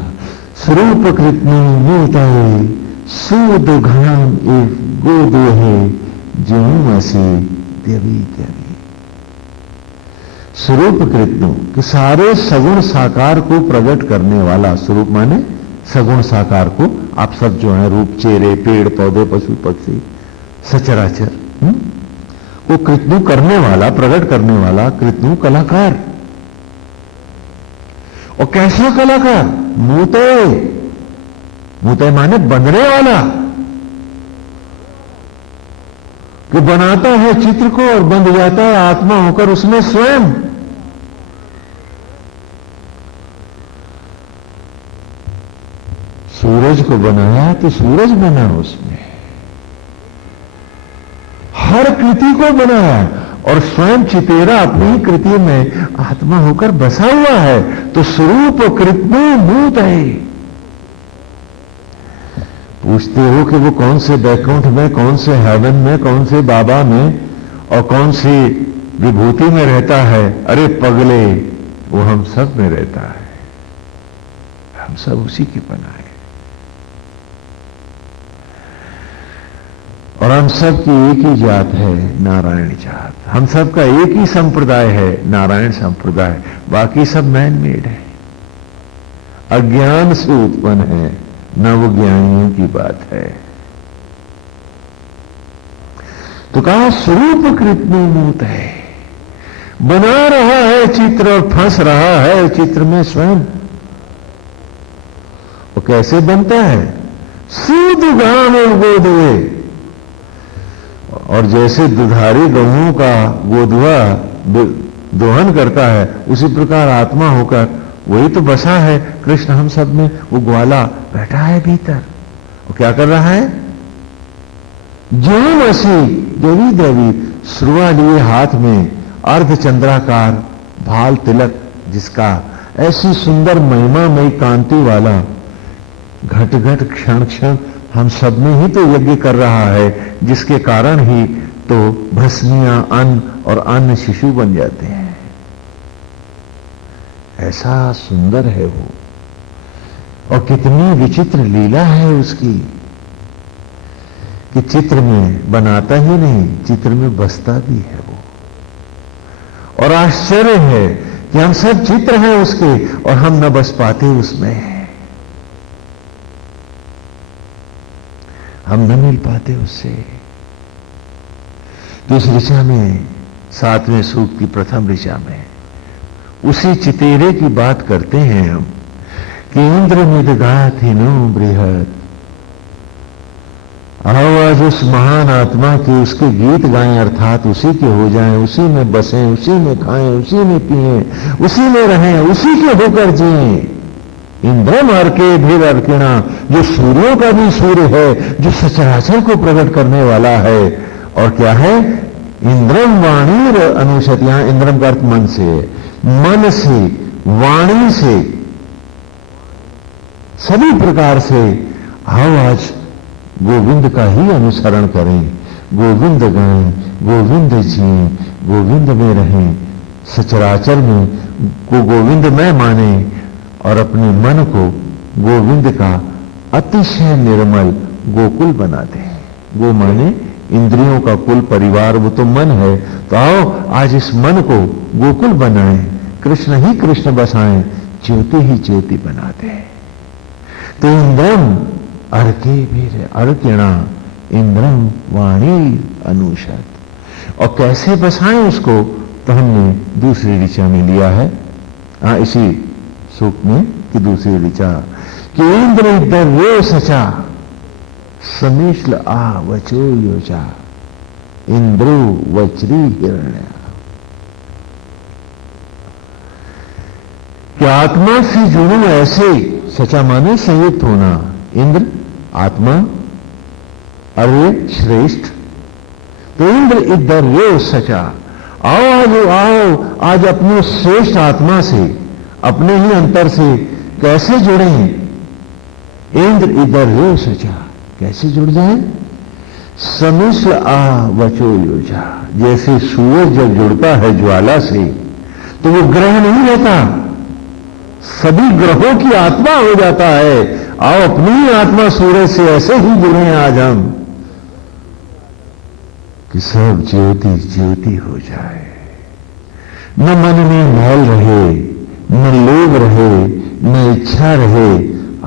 स्वरूप कृत्नो मूतये सूद घाम एक गोदो है ज्यों असी देवी देवी। स्वरूप कृत्नो कि सारे सगुण साकार को प्रकट करने वाला, स्वरूप माने सगुण साकार को, आप सब जो है रूप, चेहरे, पेड़ पौधे, पशु पक्षी, सचराचर, वो कृत्नु करने वाला, प्रकट करने वाला कृत्नु कलाकार। और कैसा कलाकार? मूते, मूते माने बनने वाला, कि बनाता है चित्र को और बंध जाता है आत्मा होकर उसमें स्वयं। सूरज को बनाया तो सूरज बना उसमें, हर कृति को बनाया और स्वयं चितेरा अपनी कृति में आत्मा होकर बसा हुआ है। तो स्वरूप कृत्नो मूत है। पूछते हो कि वो कौन से बैकुंठ में, कौन से हेवन में, कौन से बाबा में और कौन सी विभूति में रहता है? अरे पगले, वो हम सब में रहता है, हम सब उसी की बनाए और हम सब की एक ही जात है, नारायण जात। हम सब का एक ही संप्रदाय है, नारायण संप्रदाय। बाकी सब मैन मेड है, अज्ञान से उत्पन्न है, नवज्ञानियों की बात है। तो कहा स्वरूप कृत्नो मूत है, बना रहा है चित्र और फंस रहा है चित्र में स्वयं। वो कैसे बनता है? सूद गाम गोदवे, और जैसे दुधारी गऊं का गोदवा दोहन करता है, उसी प्रकार आत्मा होकर वही तो बसा है कृष्ण हम सब में। वो ग्वाला बैठा है भीतर, वो क्या कर रहा है? ज्यों असी देवी देवी, श्रुआ लिए हाथ में अर्धचंद्राकार भाल तिलक, जिसका ऐसी सुंदर महिमामयी कांति वाला घट घट क्षण क्षण हम सब में ही तो यज्ञ कर रहा है, जिसके कारण ही तो भस्मियां अन्न और अन्न शिशु बन जाते हैं। ऐसा सुंदर है वो, और कितनी विचित्र लीला है उसकी कि चित्र में बनाता ही नहीं, चित्र में बसता भी है वो। और आश्चर्य है कि हम सब चित्र हैं उसके और हम न बस पाते उसमें, हम न मिल पाते उससे। तो इस ऋचा में, 7वें सूक्त की प्रथम ऋचा में उसी चितेरे की बात करते हैं हम कि इंद्र मृदगाथ ही नो बृहद, आओ आज उस महान आत्मा के उसके गीत गाएं, अर्थात उसी के हो जाएं, उसी में बसें, उसी में खाएं, उसी में पिएं, उसी में रहें, उसी के होकर जिएं। इंद्रम अर्के भीर अर्किणा, जो सूर्यों का भी सूर्य है, जो सचराचर को प्रकट करने वाला है। और क्या है? इंद्रम वाणी अनुशत, यहां इंद्रम का अर्थ मन से है, मन से, वाणी से, सभी प्रकार से आओ आज गोविंद का ही अनुसरण करें, गोविंद गाएं, गोविंद जिएं, गोविंद में रहें, सचराचर में को गोविंद में माने और अपने मन को गोविंद का अतिशय निर्मल गोकुल बना दें। गो माने इंद्रियों का कुल परिवार, वो तो मन है। तो आओ आज इस मन को गोकुल बनाएं, कृष्ण ही कृष्ण बसाएं, ज्योति ही ज्योति बना दें। तो इंद्रम अर्के भी अर्किणा, इंद्रम वाणी अनुषद। और कैसे बसाएं उसको, तो हमने दूसरी ऋचा में लिया है, इसी सूक्त में कि दूसरी ऋचा कि इंद्र दर्यो सचा समीश्ल आ वचो योजा, इंद्रो वज्री हिरण्य। कि आत्मा से जुड़ो ऐसे, सचा माने संयुक्त होना। इंद्र आत्मा, अरे श्रेष्ठ, तो इंद्र इधर ये सचा, आओ आज अपने श्रेष्ठ आत्मा से, अपने ही अंतर से कैसे जुड़े? इंद्र इधर ये सचा, कैसे जुड़ जाए? समिश्र आ वचो योजा, जैसे सूरज जब जुड़ता है ज्वाला से तो वो ग्रह नहीं रहता, सभी ग्रहों की आत्मा हो जाता है। आओ अपनी ही आत्मा सूरज से ऐसे ही जुड़े हैं आज हम कि सब ज्योति ज्योति हो जाए, न मन में मैल रहे, न लोभ रहे, न इच्छा रहे।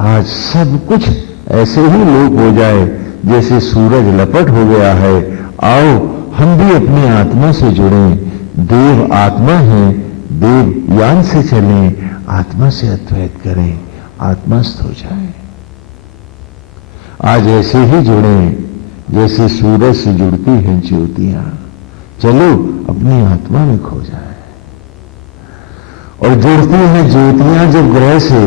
आज सब कुछ ऐसे ही लोप हो जाए जैसे सूरज लपट हो गया है। आओ हम भी अपनी आत्मा से जुड़ें, देव आत्मा है, देव यान से चलें, आत्मा से अद्वैत करें, आत्मास्थ हो जाए। आज ऐसे ही जुड़ें जैसे सूरज से जुड़ती हैं ज्योतियां। चलो अपनी आत्मा में खो जाए। और जुड़ती हैं ज्योतियां जब ग्रह से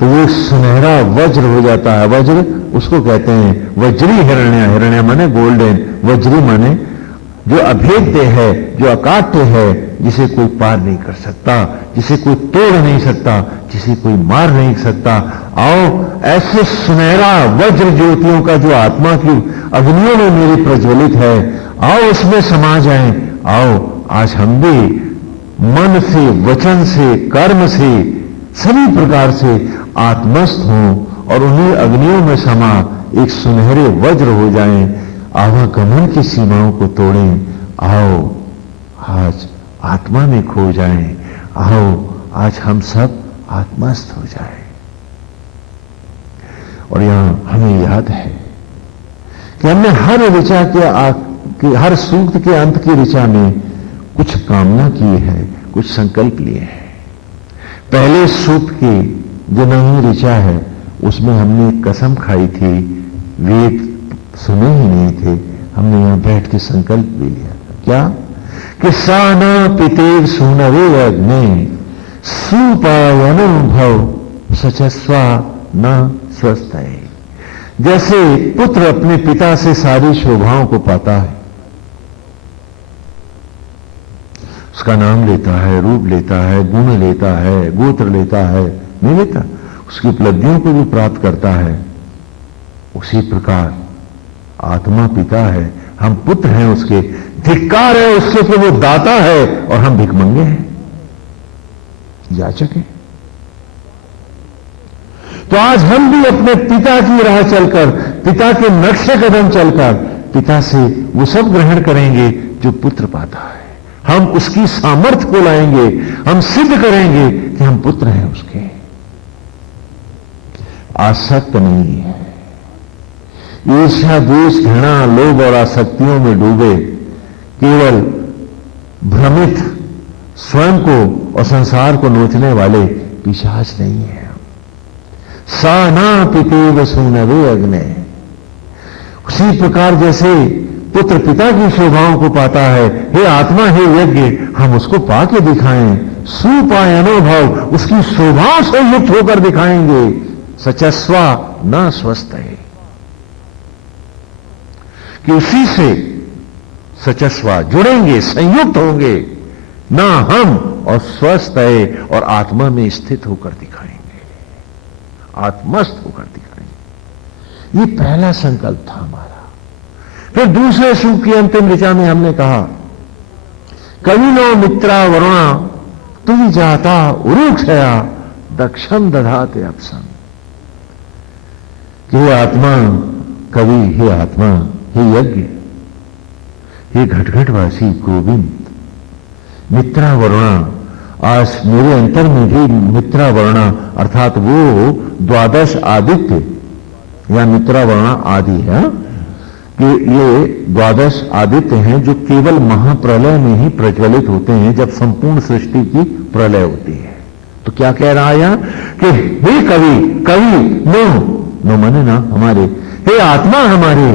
तो वो सुनहरा वज्र हो जाता है। वज्र उसको कहते हैं वज्री हिरण्य, हिरण्य माने गोल्डन, वज्री माने जो अभेद्य है, जो अकाट्य है, जिसे कोई पार नहीं कर सकता, जिसे कोई तोड़ नहीं सकता, जिसे कोई मार नहीं सकता। आओ ऐसे सुनहरा वज्र ज्योतियों का जो आत्मा की अग्नियों में मेरी प्रज्वलित है, आओ उसमें समा जाएं। आओ आज हम भी मन से, वचन से, कर्म से, सभी प्रकार से आत्मस्थ हों और उन्हीं अग्नियों में समा एक सुनहरे वज्र हो जाएं, आवागमन की सीमाओं को तोड़ें। आओ आज आत्मा में खो जाएं। आओ आज हम सब आत्मस्थ हो जाएं। और यहां हमें याद है कि हमने हर ऋचा के हर सूक्त के अंत की ऋचा में कुछ कामना की है, कुछ संकल्प लिए हैं। पहले सूक्त की जो नई ऋचा है उसमें हमने एक कसम खाई थी, वेद सुने ही नहीं थे, हमने यहां बैठ के संकल्प भी लिया था। क्या कि साना पितेव सुनवे अग्नि सुपायनुभव सचस्वा न स्वस्थ है। जैसे पुत्र अपने पिता से सारी शोभाओं को पाता है, उसका नाम लेता है, रूप लेता है, गुण लेता है, गोत्र लेता है, नहीं लेता, उसकी उपलब्धियों को भी प्राप्त करता है। उसी प्रकार आत्मा पिता है, हम पुत्र हैं उसके, धिक्कार है उससे कि वो दाता है और हम भिखमंगे हैं, याचक हैं। तो आज हम भी अपने पिता की राह चलकर, पिता के नक्शे कदम चलकर पिता से वो सब ग्रहण करेंगे जो पुत्र पाता है। हम उसकी सामर्थ्य को लाएंगे, हम सिद्ध करेंगे कि हम पुत्र हैं उसके, आसक्त नहीं है। ईर्ष्या, द्वेष, घृणा, लोभ और आसक्तियों में डूबे, केवल भ्रमित, स्वयं को और संसार को नोचने वाले पिशाच नहीं है। सा ना पितेव सुनवे अग्ने, उसी प्रकार जैसे पुत्र पिता की शोभाओं को पाता है, हे आत्मा, हे यज्ञ, हम उसको पाके दिखाएं, सुपायनुभव, उसकी शोभाओं से युक्त होकर दिखाएंगे। सचस्वा न स्वस्थ है, कि उसी से सचस्वा जुड़ेंगे, संयुक्त होंगे, ना हम और स्वस्थ है और आत्मा में स्थित होकर दिखाएंगे, आत्मस्थ होकर दिखाएंगे। ये पहला संकल्प था हमारा। फिर दूसरे सूक्त की अंतिम ऋचा में हमने कहा, कविनो मित्रा वरुणा तुम जाता उरुक्षया दक्षम दधाते अपसम। कि हे आत्मा कवि, हे आत्मा, हे यज्ञ, हे घटघटवासी गोविंद, मित्रा वरुणा, आज मेरे अंतर में भी मित्रा वरुणा अर्थात वो द्वादश आदित्य या मित्रा वरुणा आदि है, कि ये द्वादश आदित्य हैं जो केवल महाप्रलय में ही प्रज्वलित होते हैं, जब संपूर्ण सृष्टि की प्रलय होती है। तो क्या कह रहा है यहां कि हे कवि, कवि नो माने ना हमारे, हे आत्मा हमारे,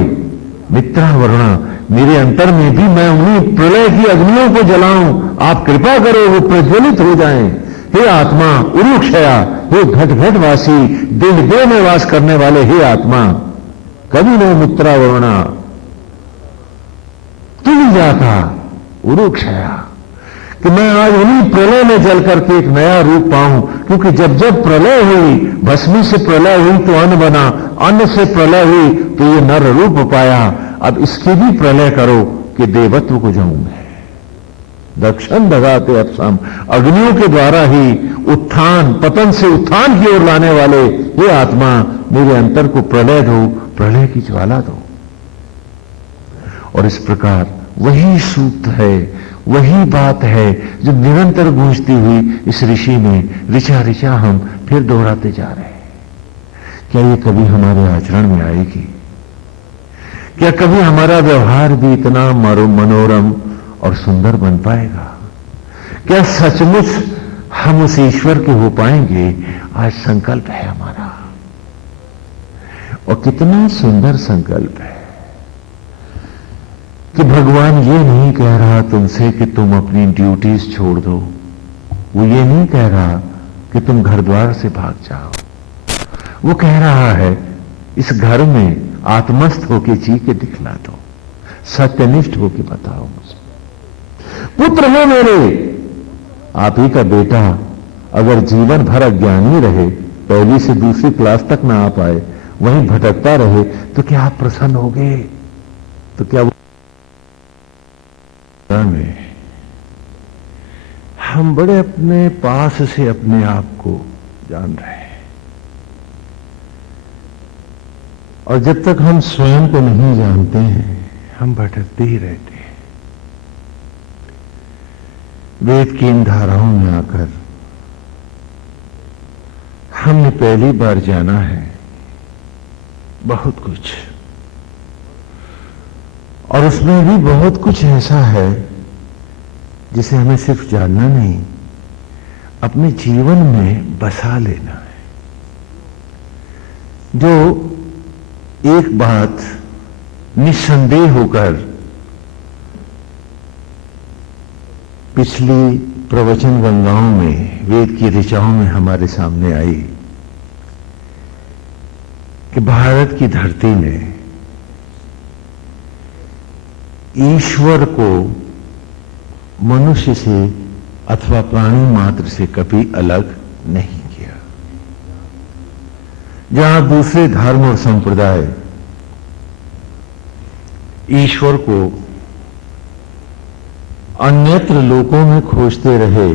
मित्रा वरुणा, मेरे अंतर में भी मैं उन्हीं प्रलय की अग्नियों को जलाऊं, आप कृपा करो वो प्रज्वलित हो जाएं। हे आत्मा उरुक्षया, हे घट घटवासी, देह देह में वास करने वाले हे आत्मा, कभी न मित्रा वरुणा, तू ही जाता उरुक्षया, कि मैं आज उन्हीं प्रलय में जल करके एक नया रूप पाऊं। क्योंकि जब जब प्रलय हुई, भस्मी से प्रलय हुई तो अन्न बना, अन्न से प्रलय हुई तो ये नर रूप पाया। अब इसकी भी प्रलय करो कि देवत्व को जाऊं मैं। दक्षिण दगाते अपसम, अग्नियों के द्वारा ही उत्थान, पतन से उत्थान की ओर लाने वाले ये आत्मा, मेरे अंतर को प्रलय दो, प्रलय की ज्वाला दो। और इस प्रकार वही सूक्त है, वही बात है जो निरंतर गूंजती हुई इस ऋषि में ऋचा ऋचा हम फिर दोहराते जा रहे हैं। क्या ये कभी हमारे आचरण में आएगी? क्या कभी हमारा व्यवहार भी इतना मनोरम और सुंदर बन पाएगा? क्या सचमुच हम उस ईश्वर के हो पाएंगे? आज संकल्प है हमारा, और कितना सुंदर संकल्प है कि भगवान ये नहीं कह रहा तुमसे कि तुम अपनी ड्यूटीज छोड़ दो। वो ये नहीं कह रहा कि तुम घर द्वार से भाग जाओ। वो कह रहा है इस घर में आत्मस्थ होके जी के दिखला दो, सत्यनिष्ठ होके बताओ मुझे। पुत्र हो मेरे, आप ही का बेटा अगर जीवन भर अज्ञानी रहे, पहली से दूसरी क्लास तक ना आ पाए, वहीं भटकता रहे, तो क्या आप प्रसन्न होगे? तो क्या में हम बड़े अपने पास से अपने आप को जान रहे हैं, और जब तक हम स्वयं को नहीं जानते हैं हम भटकते ही रहते हैं। वेद की इन धाराओं में आकर हमने पहली बार जाना है बहुत कुछ, और उसमें भी बहुत कुछ ऐसा है जिसे हमें सिर्फ जानना नहीं, अपने जीवन में बसा लेना है। जो एक बात निस्संदेह होकर पिछली प्रवचन गंगाओं में, वेद की ऋचाओं में हमारे सामने आई कि भारत की धरती ने ईश्वर को मनुष्य से अथवा प्राणी मात्र से कभी अलग नहीं किया। जहां दूसरे धर्म और संप्रदाय ईश्वर को अन्यत्र लोकों में खोजते रहे,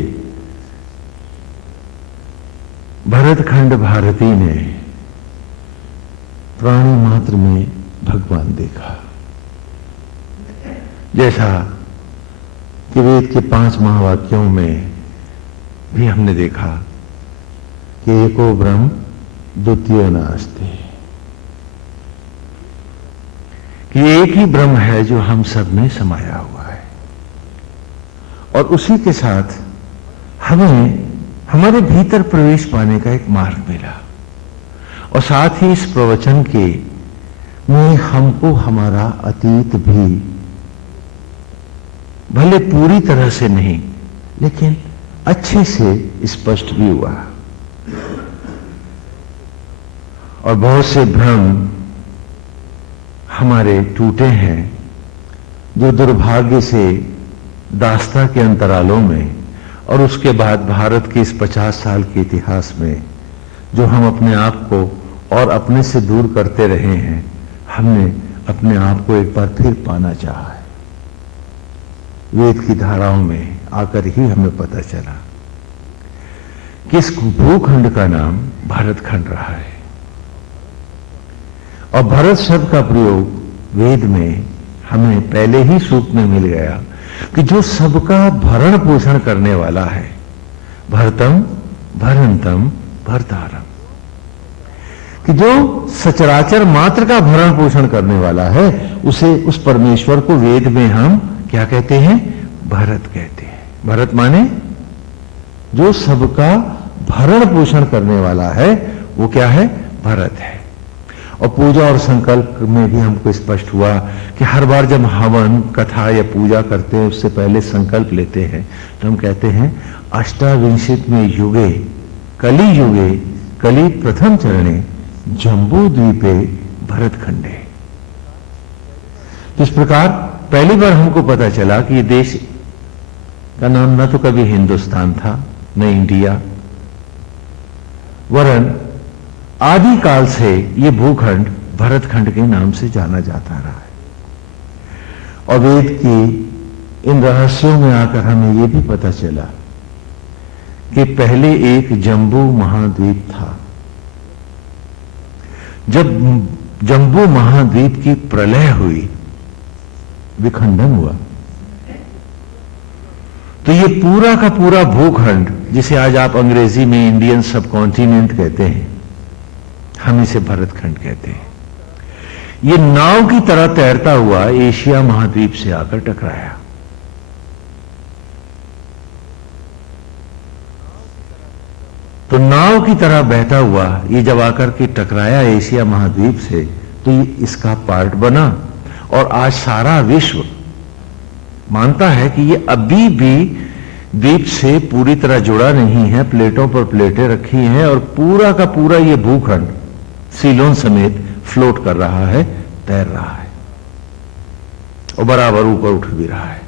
भरतखंड भारती ने प्राणी मात्र में भगवान देखा। जैसा कि वेद के 5 महावाक्यों में भी हमने देखा कि एको ब्रह्म द्वितीयो नास्ति, कि एक ही ब्रह्म है जो हम सब में समाया हुआ है, और उसी के साथ हमें हमारे भीतर प्रवेश पाने का एक मार्ग मिला। और साथ ही इस प्रवचन के में हमको हमारा अतीत भी भले पूरी तरह से नहीं लेकिन अच्छे से स्पष्ट भी हुआ, और बहुत से भ्रम हमारे टूटे हैं जो दुर्भाग्य से दास्ता के अंतरालों में और उसके बाद भारत के इस 50 साल के इतिहास में जो हम अपने आप को और अपने से दूर करते रहे हैं, हमने अपने आप को एक बार फिर पाना चाहा है। वेद की धाराओं में आकर ही हमें पता चला कि इस भूखंड का नाम भारतखंड रहा है, और भरत शब्द का प्रयोग वेद में हमें पहले ही सूक्त में मिल गया कि जो सबका भरण पोषण करने वाला है, भरतम भरंतम भरतारम, कि जो सचराचर मात्र का भरण पोषण करने वाला है, उसे, उस परमेश्वर को वेद में हम क्या कहते हैं? भरत कहते हैं। भरत माने जो सबका भरण पोषण करने वाला है, वो क्या है? भरत है। और पूजा और संकल्प में भी हमको स्पष्ट हुआ कि हर बार जब हवन, कथा या पूजा करते हैं उससे पहले संकल्प लेते हैं, तो हम कहते हैं अष्टाविंशित में युगे कली युगे कली प्रथम चरणे जम्बू द्वीपे भरतखंडे। इस प्रकार पहली बार हमको पता चला कि ये देश का नाम न तो कभी हिंदुस्तान था न इंडिया, वरन आदिकाल से ये भूखंड भरतखंड के नाम से जाना जाता रहा है। और वेद की इन रहस्यों में आकर हमें यह भी पता चला कि पहले एक जम्बू महाद्वीप था। जब जम्बू महाद्वीप की प्रलय हुई, विखंडन हुआ, तो ये पूरा का पूरा भूखंड, जिसे आज आप अंग्रेजी में इंडियन सब कॉन्टिनेंट कहते हैं, हम इसे भरतखंड कहते हैं, ये नाव की तरह तैरता हुआ एशिया महाद्वीप से आकर टकराया। तो नाव की तरह बहता हुआ ये जब आकर के टकराया एशिया महाद्वीप से, तो ये इसका पार्ट बना। और आज सारा विश्व मानता है कि ये अभी भी द्वीप से पूरी तरह जुड़ा नहीं है, प्लेटों पर प्लेटें रखी हैं और पूरा का पूरा ये भूखंड सीलोन समेत फ्लोट कर रहा है, तैर रहा है और बराबर ऊपर उठ भी रहा है।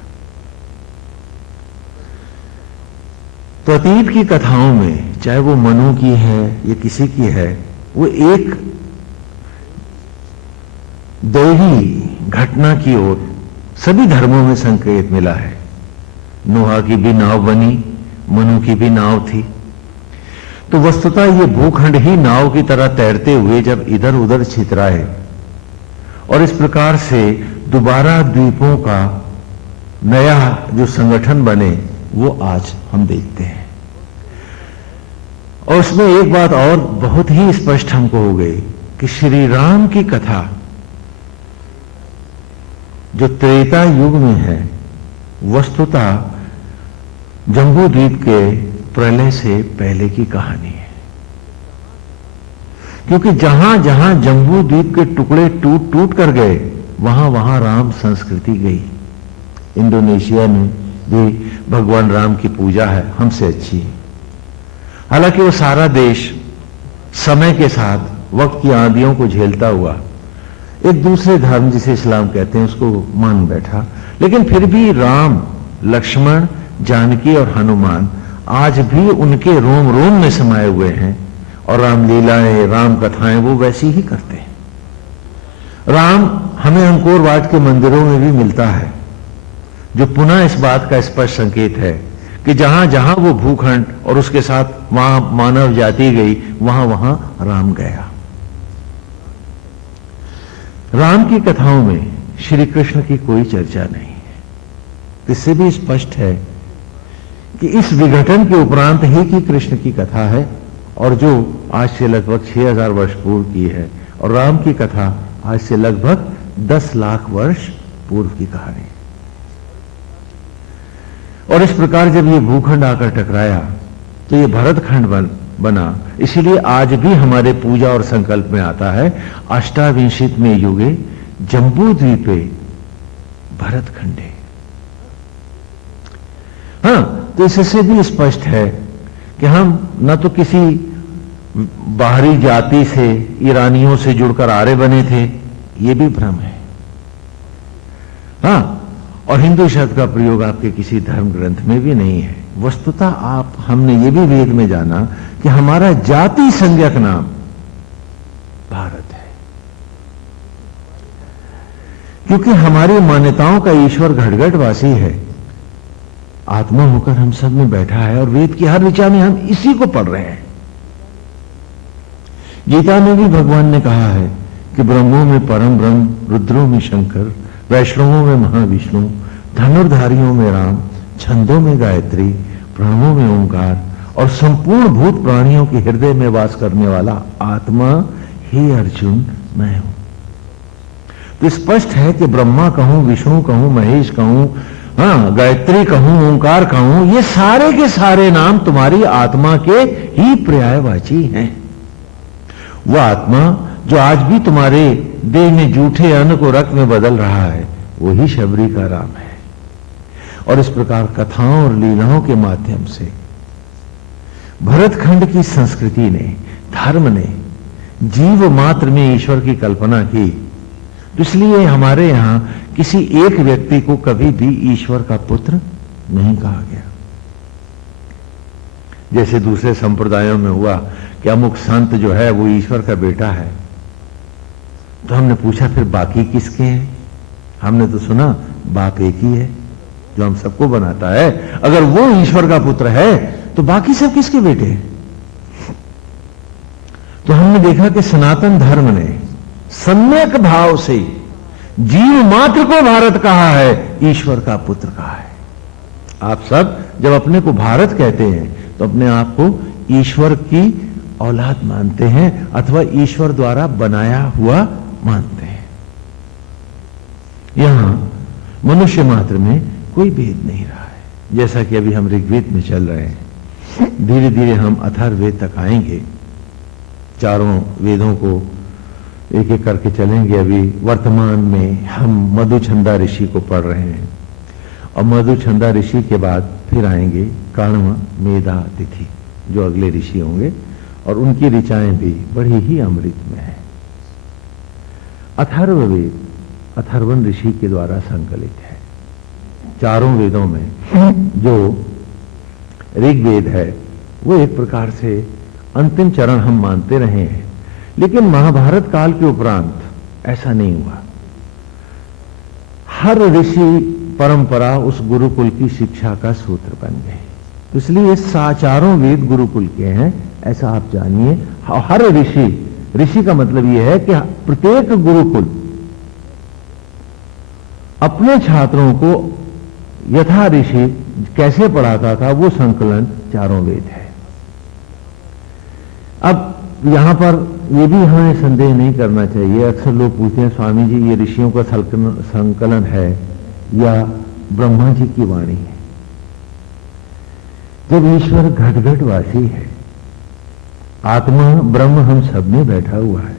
तो अतीत की कथाओं में, चाहे वो मनु की है या किसी की है, वो एक दैवी घटना की ओर सभी धर्मों में संकेत मिला है। नोहा की भी नाव बनी, मनु की भी नाव थी। तो वस्तुतः ये भूखंड ही नाव की तरह तैरते हुए जब इधर उधर छितराए और इस प्रकार से दोबारा द्वीपों का नया जो संगठन बने, वो आज हम देखते हैं। और उसमें एक बात और बहुत ही स्पष्ट हमको हो गई कि श्री राम की कथा जो त्रेता युग में है, वस्तुतः जम्बू द्वीप के प्रलय से पहले की कहानी है। क्योंकि जहां जहां जम्बू द्वीप के टुकड़े टूट टूट कर गए, वहां वहां राम संस्कृति गई। इंडोनेशिया में भी भगवान राम की पूजा है, हमसे अच्छी है। हालांकि वो सारा देश समय के साथ वक्त की आंधियों को झेलता हुआ एक दूसरे धर्म, जिसे इस्लाम कहते हैं, उसको मान बैठा। लेकिन फिर भी राम, लक्ष्मण, जानकी और हनुमान आज भी उनके रोम रोम में समाये हुए हैं और रामलीलाएं, राम कथाएं वो वैसी ही करते हैं। राम हमें अंकोर वाट के मंदिरों में भी मिलता है, जो पुनः इस बात का स्पष्ट संकेत है कि जहां जहां वो भूखंड और उसके साथ वहां मानव जाति गई, वहां वहां राम गया। राम की कथाओं में श्री कृष्ण की कोई चर्चा नहीं है। इससे भी स्पष्ट है कि इस विघटन के उपरांत ही की कृष्ण की कथा है, और जो आज से लगभग 6000 वर्ष पूर्व की है, और राम की कथा आज से लगभग 10 लाख वर्ष पूर्व की कहानी है। और इस प्रकार जब ये भूखंड आकर टकराया तो ये भरतखंड बना। इसीलिए आज भी हमारे पूजा और संकल्प में आता है, अष्टाविंशित में युगे जम्बू द्वीपे भरतखंडे। हां, तो इससे भी स्पष्ट है कि हम न तो किसी बाहरी जाति से, ईरानियों से जुड़कर आर्य बने थे, यह भी भ्रम है। हां, और हिंदू शब्द का प्रयोग आपके किसी धर्म ग्रंथ में भी नहीं है। वस्तुतः हमने ये भी वेद में जाना कि हमारा जाति संज्ञक नाम भारत है, क्योंकि हमारी मान्यताओं का ईश्वर घटघटवासी है, आत्मा होकर हम सब में बैठा है और वेद की हर ऋचा में हम इसी को पढ़ रहे हैं। गीता में भी भगवान ने कहा है कि ब्रह्मों में परम ब्रह्म, रुद्रों में शंकर, वैष्णवों में महाविष्णु, धनुर्धारियों में राम, छंदों में गायत्री, प्राणों में ओंकार और संपूर्ण भूत प्राणियों के हृदय में वास करने वाला आत्मा ही अर्जुन मैं हूं। तो स्पष्ट है कि ब्रह्मा कहूं, विष्णु कहूं, महेश कहूं, हां, गायत्री कहूं, ओंकार कहूं, ये सारे के सारे नाम तुम्हारी आत्मा के ही पर्यायवाची हैं। वह आत्मा जो आज भी तुम्हारे देह में जूठे अन्न को रक्त में बदल रहा है, वही शबरी का राम है। और इस प्रकार कथाओं और लीलाओं के माध्यम से भरतखंड की संस्कृति ने, धर्म ने जीव मात्र में ईश्वर की कल्पना की, तो इसलिए हमारे यहां किसी एक व्यक्ति को कभी भी ईश्वर का पुत्र नहीं कहा गया। जैसे दूसरे संप्रदायों में हुआ कि अमुक संत जो है वो ईश्वर का बेटा है, तो हमने पूछा फिर बाकी किसके हैं? हमने तो सुना बाप एक ही है जो हम सबको बनाता है। अगर वो ईश्वर का पुत्र है तो बाकी सब किसके बेटे हैं? तो हमने देखा कि सनातन धर्म ने सम्यक भाव से जीव मात्र को भारत कहा है, ईश्वर का पुत्र कहा है। आप सब जब अपने को भारत कहते हैं तो अपने आप को ईश्वर की औलाद मानते हैं अथवा ईश्वर द्वारा बनाया हुआ मानते हैं। यहां मनुष्य मात्र में कोई भेद नहीं रहा है। जैसा कि अभी हम ऋग्वेद में चल रहे हैं, धीरे धीरे हम अथर्ववेद तक आएंगे। चारों वेदों को एक एक करके चलेंगे। अभी वर्तमान में हम मधुचंदा ऋषि को पढ़ रहे हैं और मधुचंदा ऋषि के बाद फिर आएंगे कण्व, मेधा, तिथि, जो अगले ऋषि होंगे, और उनकी ऋचाएं भी बड़ी ही अमृत में है। अथर्ववेद अथर्वण ऋषि के द्वारा संकलित है। चारों वेदों में जो ऋग्वेद है वो एक प्रकार से अंतिम चरण हम मानते रहे हैं, लेकिन महाभारत काल के उपरांत ऐसा नहीं हुआ। हर ऋषि परंपरा उस गुरुकुल की शिक्षा का सूत्र बन गए, इसलिए चारों वेद गुरुकुल के हैं, ऐसा आप जानिए। हर ऋषि का मतलब यह है कि प्रत्येक गुरुकुल अपने छात्रों को यथा ऋषि कैसे पढ़ाता था वो संकलन चारों वेद है। अब यहां पर यह भी हमें संदेह नहीं करना चाहिए। अक्सर लोग पूछते हैं, स्वामी जी ये ऋषियों का संकलन है या ब्रह्मा जी की वाणी है? जब ईश्वर घट घट वासी है, आत्मा ब्रह्म हम सब में बैठा हुआ है,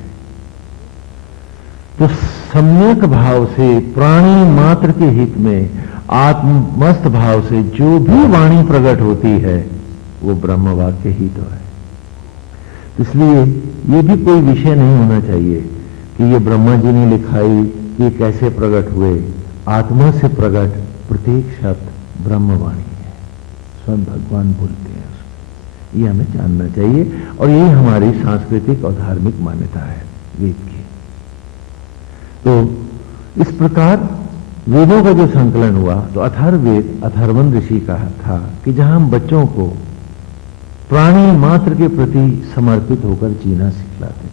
तो सम्यक भाव से प्राणी मात्र के हित में आत्मस्थ भाव से जो भी वाणी प्रकट होती है वो ब्रह्म वाक्य ही तो है। इसलिए ये भी कोई विषय नहीं होना चाहिए कि ये ब्रह्मा जी ने लिखाई, ये कैसे प्रकट हुए। आत्मा से प्रकट प्रत्येक शब्द ब्रह्मवाणी है, स्वयं भगवान बोलते हैं उसको। ये हमें जानना चाहिए और यही हमारी सांस्कृतिक और धार्मिक मान्यता है वेद की। तो इस प्रकार वेदों का जो संकलन हुआ तो अथर्ववेद अथर्वण ऋषि का था कि जहां हम बच्चों को प्राणी मात्र के प्रति समर्पित होकर जीना सिखलाते थे।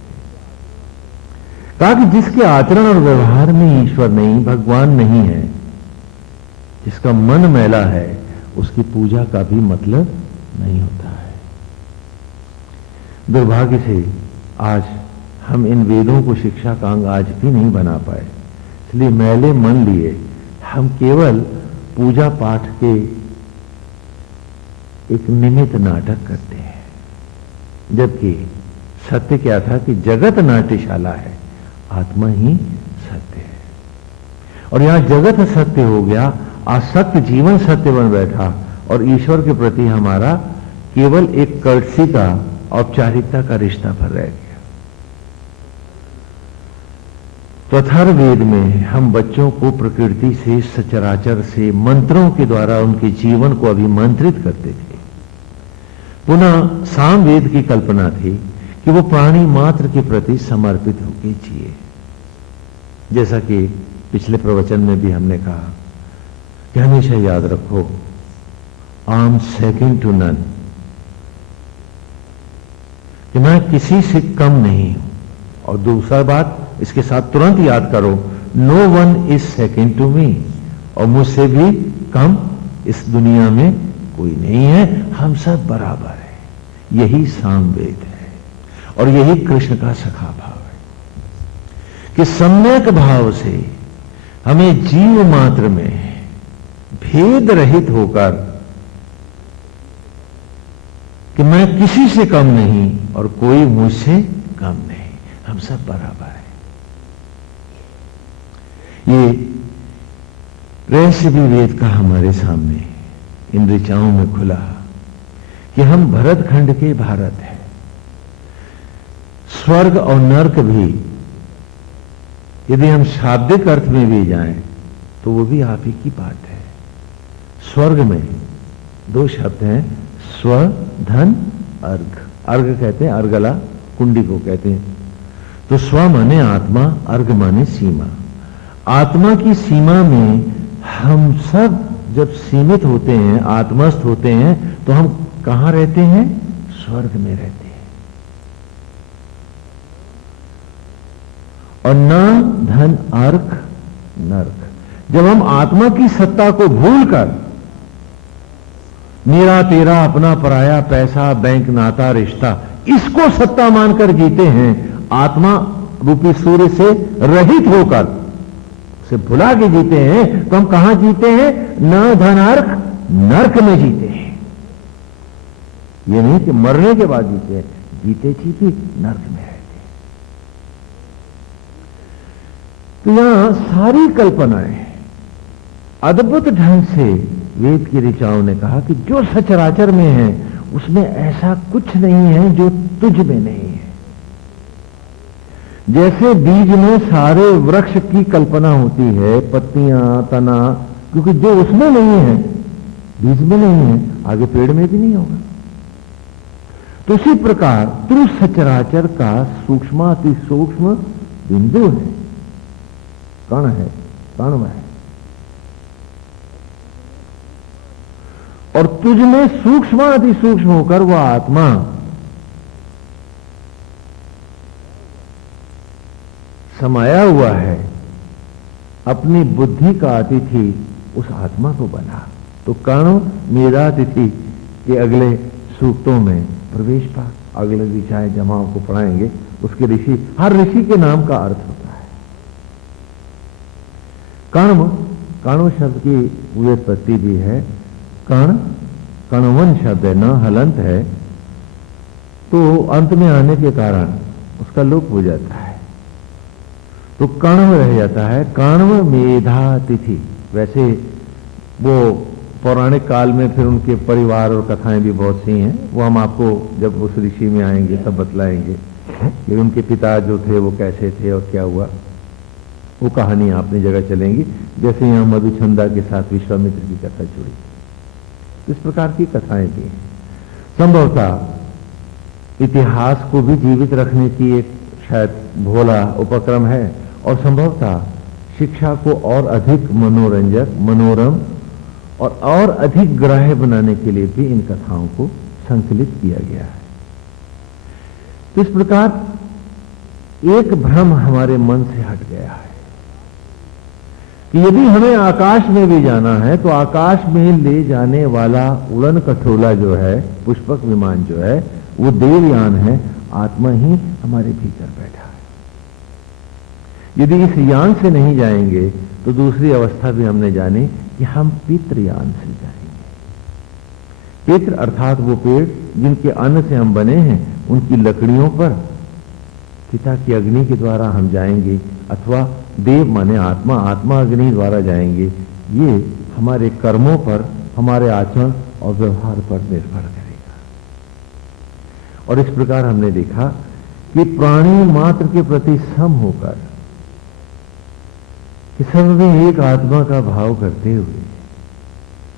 कहा कि जिसके आचरण और व्यवहार में ईश्वर नहीं, भगवान नहीं है, जिसका मन मैला है, उसकी पूजा का भी मतलब नहीं होता है। दुर्भाग्य से आज हम इन वेदों को शिक्षा का अंग आज भी नहीं बना पाए, इसलिए मैले मन लिए हम केवल पूजा पाठ के एक निमित्त नाटक करते हैं, जबकि सत्य क्या था कि जगत नाट्यशाला है, आत्मा ही सत्य है। और यहां जगत सत्य हो गया, आसक्त जीवन सत्य बन बैठा और ईश्वर के प्रति हमारा केवल एक कर्टसी का, औपचारिकता का रिश्ता भर रह गया। तो अथर्ववेद में हम बच्चों को प्रकृति से, सचराचर से, मंत्रों के द्वारा उनके जीवन को अभिमंत्रित करते थे। पुनः सामवेद की कल्पना थी कि वो प्राणी मात्र के प्रति समर्पित होकर जिए। जैसा कि पिछले प्रवचन में भी हमने कहा कि हमेशा याद रखो, I am second to none, कि मैं किसी से कम नहीं हूं। और दूसरा बात इसके साथ तुरंत याद करो, no one is second to me, और मुझसे भी कम इस दुनिया में कोई नहीं है, हम सब बराबर है। यही सामवेद है और यही कृष्ण का सखा भाव है कि सम्यक भाव से हमें जीव मात्र में भेद रहित होकर कि मैं किसी से कम नहीं और कोई मुझसे कम नहीं, हम सब बराबर है। ये रहस्य भी वेद का हमारे सामने इन ऋचाओं में खुला कि हम भरत खंड के भारत हैं। स्वर्ग और नर्क भी यदि हम शाब्दिक अर्थ में भी जाएं तो वो भी आप ही की बात है। स्वर्ग में दो शब्द हैं, स्व, धन, अर्घ। अर्घ कहते हैं अर्गला कुंडी को कहते हैं। तो स्व माने आत्मा, अर्घ माने सीमा। आत्मा की सीमा में हम सब जब सीमित होते हैं, आत्मस्थ होते हैं, तो हम कहां रहते हैं? स्वर्ग में रहते हैं। और न धन अर्घ नर्क। जब हम आत्मा की सत्ता को भूलकर मेरा तेरा अपना पराया पैसा बैंक नाता रिश्ता इसको सत्ता मानकर जीते हैं, आत्मा रूपी सूर्य से रहित होकर उसे भुला के जीते हैं, तो हम कहां जीते हैं? न धनार्क नर्क में जीते हैं। ये नहीं कि मरने के बाद जीते हैं, जीते जीते नर्क में रहते हैं। तो यहां सारी कल्पनाएं अद्भुत ढंग से वेद की ऋचाओं ने कहा कि जो सचराचर में है उसमें ऐसा कुछ नहीं है जो तुझ में नहीं है। जैसे बीज में सारे वृक्ष की कल्पना होती है, पत्तियां, तना, क्योंकि जो उसमें नहीं है, बीज में नहीं है, आगे पेड़ में भी नहीं होगा। तो उसी प्रकार तू सचराचर का सूक्ष्माति सूक्ष्म बिंदु है, कण है, कण है। और तुझ में सूक्ष्म अति सूक्ष्म होकर वह आत्मा समाया हुआ है। अपनी बुद्धि का अतिथि उस आत्मा को बना। तो कर्ण मेधातिथि के अगले सूक्तों में प्रवेश पा, अगले ऋचाए जमाओं को पढ़ाएंगे। उसके ऋषि, हर ऋषि के नाम का अर्थ होता है। कण्व, कण्व शब्द की व्युत्पत्ति भी है। कण, कणवन शब्द है, न हलंत है, तो अंत में आने के कारण उसका लोप हो जाता है, तो कण्व रह जाता है। कण्व मेधा तिथि। वैसे वो पौराणिक काल में फिर उनके परिवार और कथाएं भी बहुत सी हैं, वो हम आपको जब उस ऋषि में आएंगे तब बतलाएंगे कि उनके पिता जो थे वो कैसे थे और क्या हुआ। वो कहानी अपनी जगह चलेंगी, जैसे यहां मधुचंदा के साथ विश्वामित्र की कथा जुड़ी। इस प्रकार की कथाएं भी हैं। संभवतः इतिहास को भी जीवित रखने की एक शायद भोला उपक्रम है, और संभवतः शिक्षा को और अधिक मनोरंजक, मनोरम और अधिक ग्राह्य बनाने के लिए भी इन कथाओं को संकलित किया गया है। तो इस प्रकार एक भ्रम हमारे मन से हट गया है कि यदि हमें आकाश में भी जाना है तो आकाश में ले जाने वाला उड़न खटोला जो है, पुष्पक विमान जो है, वो देवयान है। आत्मा ही हमारे भीतर बैठा है। यदि इस यान से नहीं जाएंगे तो दूसरी अवस्था भी हमने जानी कि हम पितृयान से जाएंगे। पितृ अर्थात वो पेड़ जिनके अन्न से हम बने हैं, उनकी लकड़ियों पर पिता की अग्नि के द्वारा हम जाएंगे, अथवा देव माने आत्मा, आत्मा अग्नि द्वारा जाएंगे। ये हमारे कर्मों पर, हमारे आचरण और व्यवहार पर निर्भर करेगा। और इस प्रकार हमने देखा कि प्राणी मात्र के प्रति सम होकर, कि सब में एक आत्मा का भाव करते हुए,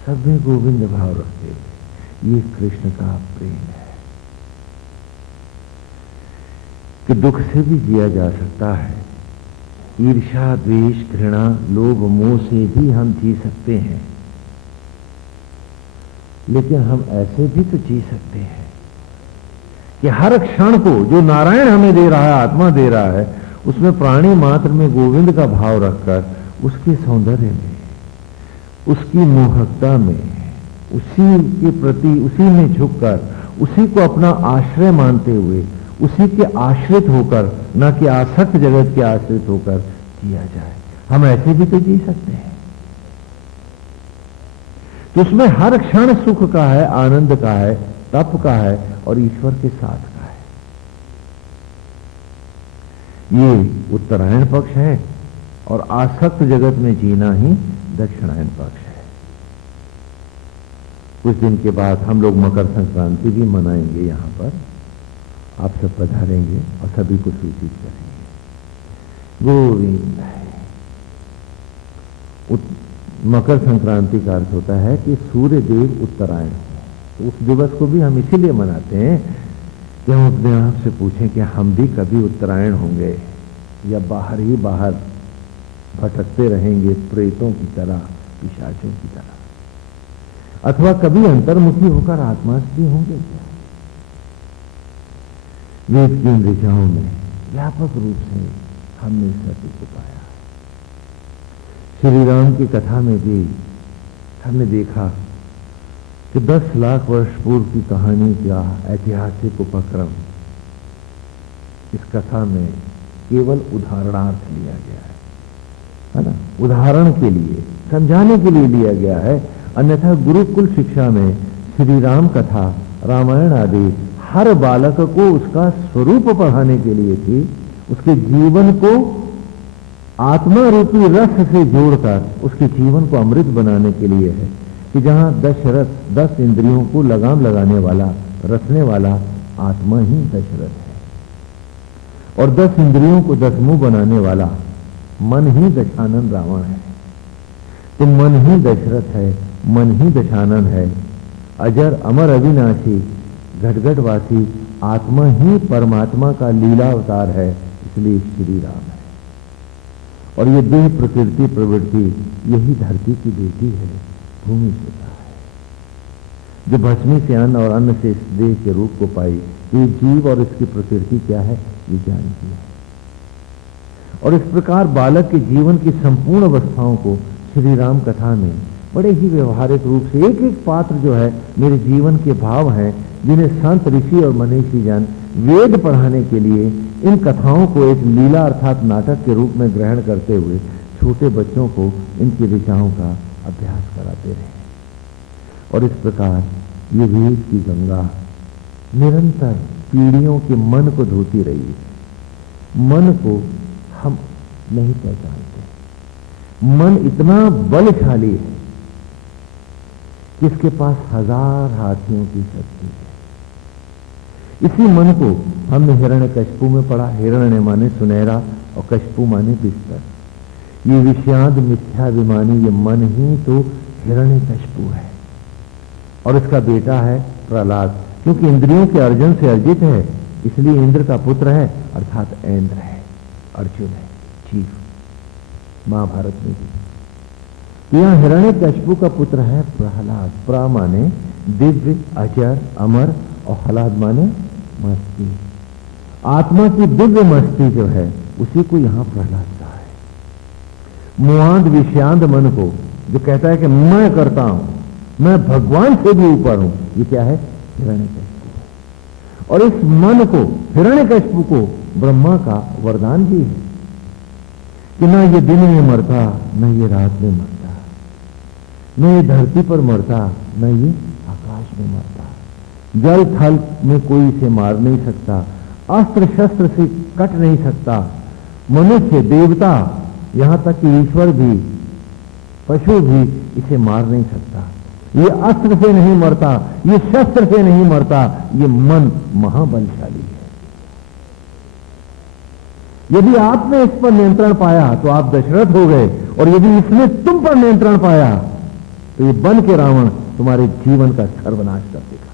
सब में गोविंद भाव रखते हुए, ये कृष्ण का प्रेम है। कि दुख से भी जिया जा सकता है, ईर्ष्या, द्वेष, घृणा, लोभ, मोह से भी हम जी सकते हैं, लेकिन हम ऐसे भी तो जी सकते हैं कि हर क्षण को जो नारायण हमें दे रहा है, आत्मा दे रहा है, उसमें प्राणी मात्र में गोविंद का भाव रखकर, उसके सौंदर्य में, उसकी मोहकता में, उसी के प्रति, उसी में झुककर, उसी को अपना आश्रय मानते हुए, उसी के आश्रित होकर, न कि आसक्त जगत के आश्रित होकर जिया जाए। हम ऐसे भी तो जी सकते हैं। तो उसमें हर क्षण सुख का है, आनंद का है, तप का है और ईश्वर के साथ का है। ये उत्तरायण पक्ष है और आसक्त जगत में जीना ही दक्षिणायन पक्ष है। कुछ दिन के बाद हम लोग मकर संक्रांति भी मनाएंगे, यहां पर आप सब पधारेंगे और सभी को सूचित करेंगे। गोविंद। मकर संक्रांति का अर्थ होता है कि सूर्य देव उत्तरायण। तो उस दिवस को भी हम इसीलिए मनाते हैं कि हम अपने आप से पूछें कि हम भी कभी उत्तरायण होंगे या बाहर ही बाहर भटकते रहेंगे प्रेतों की तरह, पिशाचों की तरह, अथवा कभी अंतर्मुखी होकर आत्मा से भी होंगे क्या? वेद की इन ऋचाओं में व्यापक रूप से हमने इस सत्य को पाया। श्री राम की कथा में भी हमने देखा कि 10 लाख वर्ष पूर्व की कहानी का ऐतिहासिक उपक्रम इस कथा में केवल उदाहरणार्थ लिया गया है ना, उदाहरण के लिए, समझाने के लिए लिया गया है। अन्यथा गुरुकुल शिक्षा में श्री राम कथा, रामायण आदि हर बालक को उसका स्वरूप पढ़ाने के लिए थी, उसके जीवन को आत्मा रूपी रस से जोड़कर उसके जीवन को अमृत बनाने के लिए है कि जहां दशरथ 10 इंद्रियों को लगाम लगाने वाला, रचने वाला आत्मा ही दशरथ है, और 10 इंद्रियों को 10 मुंह बनाने वाला मन ही दशानन रावण है। तो मन ही दशरथ है, मन ही दशानन है, अजर अमर अविनाशी घटघटवासी आत्मा ही परमात्मा का लीला अवतार है, इसलिए श्री राम है। और ये देह प्रकृति प्रवृत्ति यही धरती की बेटी है, भूमि सुता है, जो भस्मी से अन्न और अन्न से इस देह के रूप को पाई। ये जीव और इसकी प्रकृति क्या है, ये जानती है। और इस प्रकार बालक के जीवन की संपूर्ण अवस्थाओं को श्री राम कथा में बड़े ही व्यवहारिक रूप से एक एक पात्र जो है मेरे जीवन के भाव हैं, जिन्हें संत ऋषि और मनीषी जन वेद पढ़ाने के लिए इन कथाओं को एक लीला अर्थात नाटक के रूप में ग्रहण करते हुए छोटे बच्चों को इनकी ऋचाओं का अभ्यास कराते रहे। और इस प्रकार ये वेद की गंगा निरंतर पीढ़ियों के मन को धोती रही है। मन को हम नहीं पहचानते। मन इतना बलशाली है कि इसके पास 1000 हाथियों की शक्ति है। इसी मन को हमने हिरण्यकशिपु में पढ़ा। हिरण्य माने सुनहरा और कशिपु माने बिस्तर। ये विषाद मिथ्याभिमानी ये मन ही तो हिरण्यकशिपु है, और इसका बेटा है प्रहलाद। क्योंकि इंद्रियों के अर्जन से अर्जित है, इसलिए इंद्र का पुत्र है, अर्थात ऐन्द्र है, अर्जुन है, चीफ महाभारत में भी। तो यहां हिरण्यकशिपु का पुत्र है प्रहलाद। प्र माने दिव्य, अजर, अमर, और हलाद माने मस्ती। आत्मा की दिव्य मस्ती जो है उसी को यहां प्रहलाद कहा है। मुआंद विषांत मन को जो कहता है कि मैं करता हूं, मैं भगवान से भी ऊपर हूं, ये क्या है, हिरण्यकशिपु। और इस मन को, हिरण्यकशिपु को ब्रह्मा का वरदान भी है कि ना ये दिन में मरता, न ये रात में मरता, न ये धरती पर मरता, न ये आकाश में मरता। जल थल में कोई इसे मार नहीं सकता, अस्त्र शस्त्र से कट नहीं सकता। मनुष्य, देवता, यहां तक कि ईश्वर भी, पशु भी इसे मार नहीं सकता। ये अस्त्र से नहीं मरता, ये शस्त्र से नहीं मरता, ये मन महाबलशाली है। यदि आपने इस पर नियंत्रण पाया तो आप दशरथ हो गए, और यदि इसने तुम पर नियंत्रण पाया तो ये बन के रावण तुम्हारे जीवन का सर्वनाश कर देगा।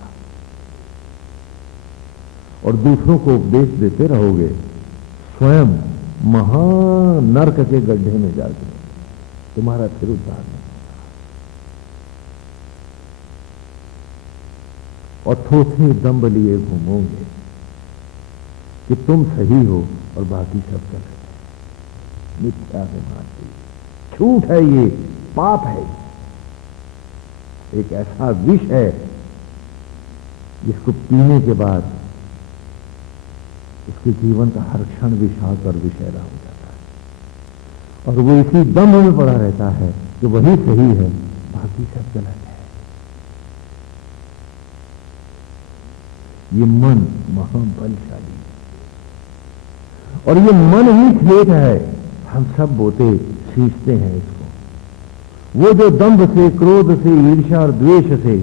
और दूसरों को उपदेश देते रहोगे, स्वयं महानर्क के गड्ढे में जाके तुम्हारा फिर उद्धार नहीं। और थोथे दंभ लिए घूमोगे कि तुम सही हो और बाकी सब गलत है। मिथ्या मानती, झूठ है, ये पाप है, एक ऐसा विष है जिसको पीने के बाद उसके जीवन का हर क्षण विषाद और विषैला हो जाता है, और वो इसी दंभ में पड़ा रहता है कि वही सही है, बाकी सब गलत है। ये मन महाबलशाली है, और ये मन ही खेत है, हम सब बोते सींचते हैं इसको। वो जो दंभ से, क्रोध से, ईर्ष्या और द्वेष से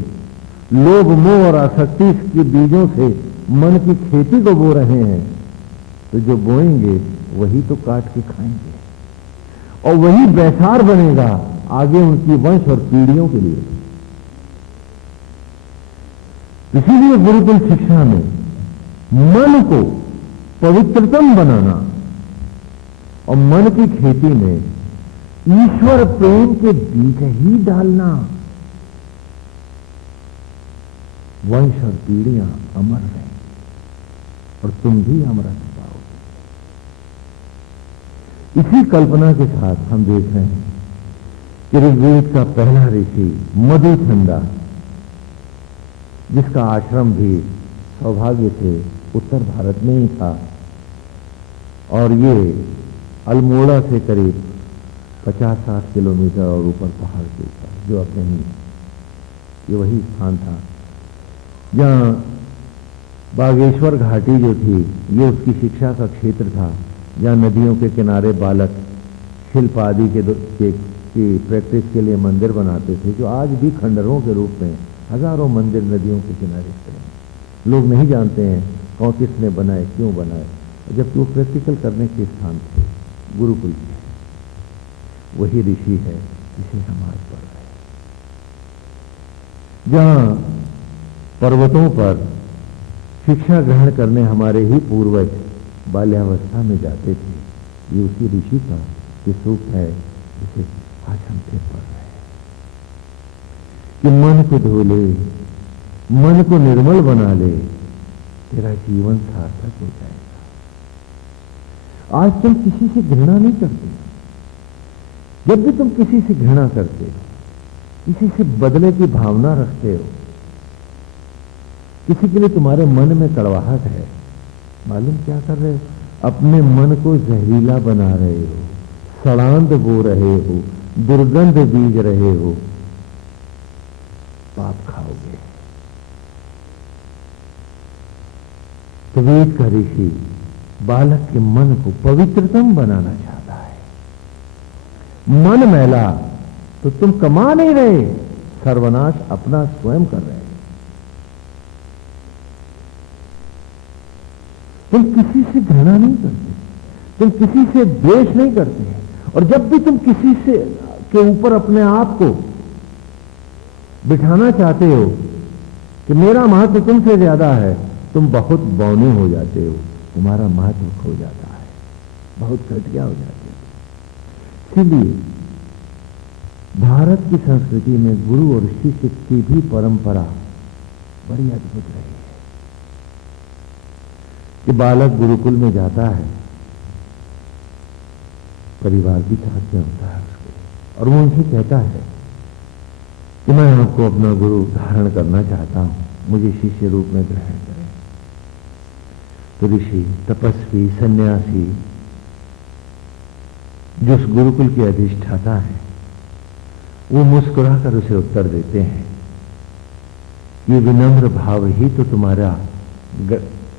लोभ मोह और आसक्ति के बीजों से मन की खेती को बो रहे हैं, तो जो बोएंगे वही तो काट के खाएंगे और वही बैसार बनेगा आगे उनकी वंश और पीढ़ियों के लिए। इसीलिए गुरुकुल शिक्षा में मन को पवित्रतम बनाना और मन की खेती में ईश्वर प्रेम के बीज ही डालना, वंश और पीढ़ियां अमर रहेंगी और तुम भी अमरत्व पाओगे। इसी कल्पना के साथ हम देख रहे हैं कि ऋग्वेद का पहला ऋषि मधुचंदा, जिसका आश्रम भी सौभाग्य से उत्तर भारत में ही था, और ये अल्मोड़ा से करीब 50-60 किलोमीटर और ऊपर पहाड़ के ऊपर, जो अब नहीं, ये वही स्थान था जहां बागेश्वर घाटी जो थी, ये उसकी शिक्षा का क्षेत्र था, जहां नदियों के किनारे बालक शिल्प आदि के प्रैक्टिस के लिए मंदिर बनाते थे, जो आज भी खंडरों के रूप में हजारों मंदिर नदियों के किनारे खड़े हैं। लोग नहीं जानते हैं कौन किसने बनाए, क्यों बनाए, जबकि वो प्रैक्टिकल करने के स्थान थे। गुरुकुल वही ऋषि है जिसे हम आज पढ़ रहे हैं, जहां पर्वतों पर शिक्षा ग्रहण करने हमारे ही पूर्वज बाल्यावस्था में जाते थे। ये उसी ऋषि का ये सूक्त है जिसे आज हम फिर पढ़ रहे हैं कि मन को धो ले, मन को निर्मल बना ले, तेरा जीवन सार्थक हो जाएगा। आज तुम किसी से घृणा नहीं करते। जब भी तुम किसी से घृणा करते हो, किसी से बदले की भावना रखते हो, किसी के लिए तुम्हारे मन में कड़वाहट है, मालूम क्या कर रहे हो? अपने मन को जहरीला बना रहे हो, सड़ांध बो रहे हो, दुर्गंध बीज रहे हो, पाप खाओगे। तो वेद का ऋषि बालक के मन को पवित्रतम बनाना चाहता है। मन मैला तो तुम कमा नहीं रहे, सर्वनाश अपना स्वयं कर रहे। तुम किसी से घृणा नहीं करते, तुम किसी से द्वेष नहीं करते, और जब भी तुम किसी से के ऊपर अपने आप को बिठाना चाहते हो कि मेरा महत्व तुमसे ज्यादा है, तुम बहुत बौने हो जाते हो, तुम्हारा महत्व खो जाता है, बहुत घटिया हो जाते हो। इसलिए भारत की संस्कृति में गुरु और शिष्य की भी परंपरा बड़ी अद्भुत रही है कि बालक गुरुकुल में जाता है, परिवार भी साथ में होता है उसके, और वो उनसे कहता है कि मैं आपको अपना गुरु धारण करना चाहता हूं, मुझे शिष्य रूप में ग्रहण करें। तो ऋषि, तपस्वी, सन्यासी जो उस गुरुकुल के अधिष्ठाता है, वो मुस्कुराकर उसे उत्तर देते हैं, ये विनम्र भाव ही तो तुम्हारा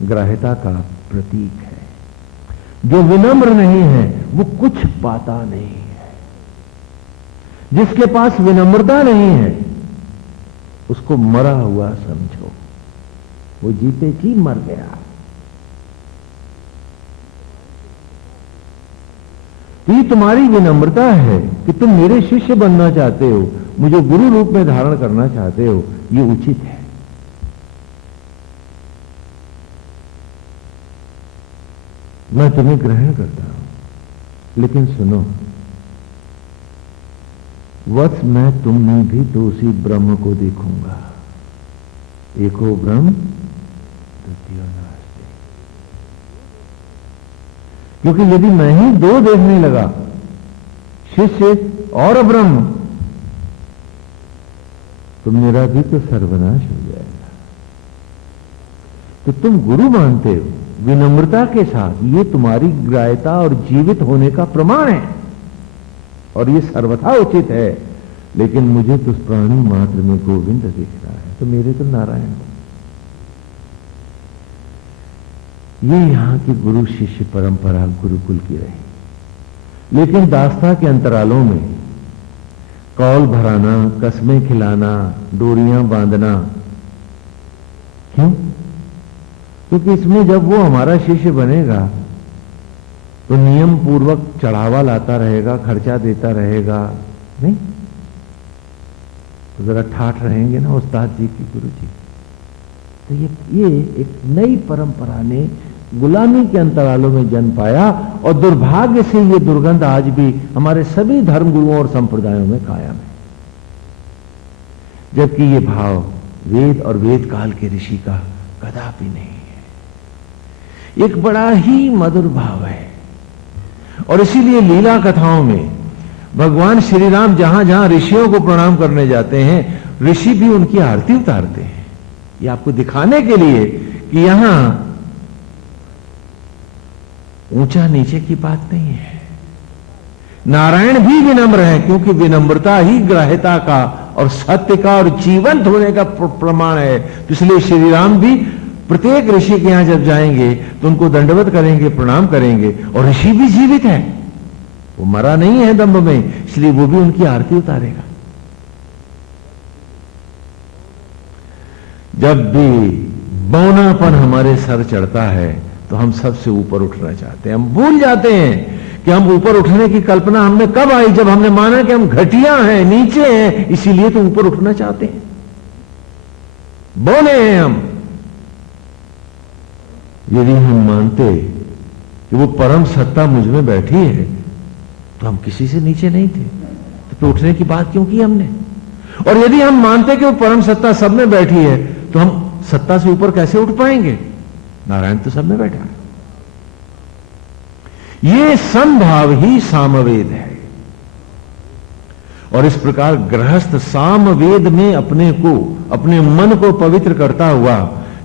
ग्राह्यता का प्रतीक है। जो विनम्र नहीं है वो कुछ पाता नहीं है। जिसके पास विनम्रता नहीं है उसको मरा हुआ समझो, वो जीते जी मर गया। ये तुम्हारी विनम्रता है कि तुम मेरे शिष्य बनना चाहते हो, मुझे गुरु रूप में धारण करना चाहते हो, ये उचित है। मैं तुम्हें ग्रहण करता हूं, लेकिन सुनो, वत्स मैं तुम में भी तो उसी ब्रह्म को देखूंगा। एको ब्रह्म द्वितीयो नास्ति। क्योंकि यदि मैं ही दो देखने लगा, शिष्य और ब्रह्म, तो मेरा भी तो सर्वनाश हो जाएगा। तो तुम गुरु मानते हो विनम्रता के साथ, ये तुम्हारी ग्राह्यता और जीवित होने का प्रमाण है, और ये सर्वथा उचित है। लेकिन मुझे तो प्राणी मात्र में गोविंद दिख रहा है, तो मेरे तो नारायण हो। ये यहां की गुरु शिष्य परंपरा गुरुकुल की रही। लेकिन दास्ता के अंतरालों में कौल भराना, कस्में खिलाना, डोरियां बांधना, क्यों? क्योंकि इसमें जब वो हमारा शिष्य बनेगा तो नियम पूर्वक चढ़ावा लाता रहेगा, खर्चा देता रहेगा, नहीं तो जरा ठाठ रहेंगे ना उस्ताद जी की, गुरु जी। तो ये एक नई परंपरा ने गुलामी के अंतरालों में जन्म पाया और दुर्भाग्य से ये दुर्गंध आज भी हमारे सभी धर्म गुरुओं और संप्रदायों में कायम है। जबकि ये भाव वेद और वेद काल के ऋषि का कदापि नहीं है। एक बड़ा ही मधुर भाव है और इसीलिए लीला कथाओं में भगवान श्री राम जहां जहां ऋषियों को प्रणाम करने जाते हैं, ऋषि भी उनकी आरती उतारते हैं। ये आपको दिखाने के लिए कि यहां ऊंचा नीचे की बात नहीं है। नारायण भी विनम्र है, क्योंकि विनम्रता ही ग्राह्यता का और सत्य का और जीवंत होने का प्रमाण है। तो इसलिए श्री राम भी प्रत्येक ऋषि के यहां जब जाएंगे तो उनको दंडवत करेंगे, प्रणाम करेंगे। और ऋषि भी जीवित है, वो मरा नहीं है दम्भ में, इसलिए वो भी उनकी आरती उतारेगा। जब भी बौनापन हमारे सर चढ़ता है तो हम सबसे ऊपर उठना चाहते हैं। हम भूल जाते हैं कि हम ऊपर उठने की कल्पना हमने कब आई, जब हमने माना कि हम घटिया हैं, नीचे हैं, इसीलिए तो ऊपर उठना चाहते हैं। बौने हैं हम। यदि हम मानते कि वो परम सत्ता मुझ में बैठी है तो हम किसी से नीचे नहीं थे, तो फिर उठने की बात क्यों की हमने? और यदि हम मानते कि वो परम सत्ता सब में बैठी है तो हम सत्ता से ऊपर कैसे उठ पाएंगे? नारायण तो सब में बैठा है। ये समभाव ही सामवेद है। और इस प्रकार गृहस्थ सामवेद में अपने को, अपने मन को पवित्र करता हुआ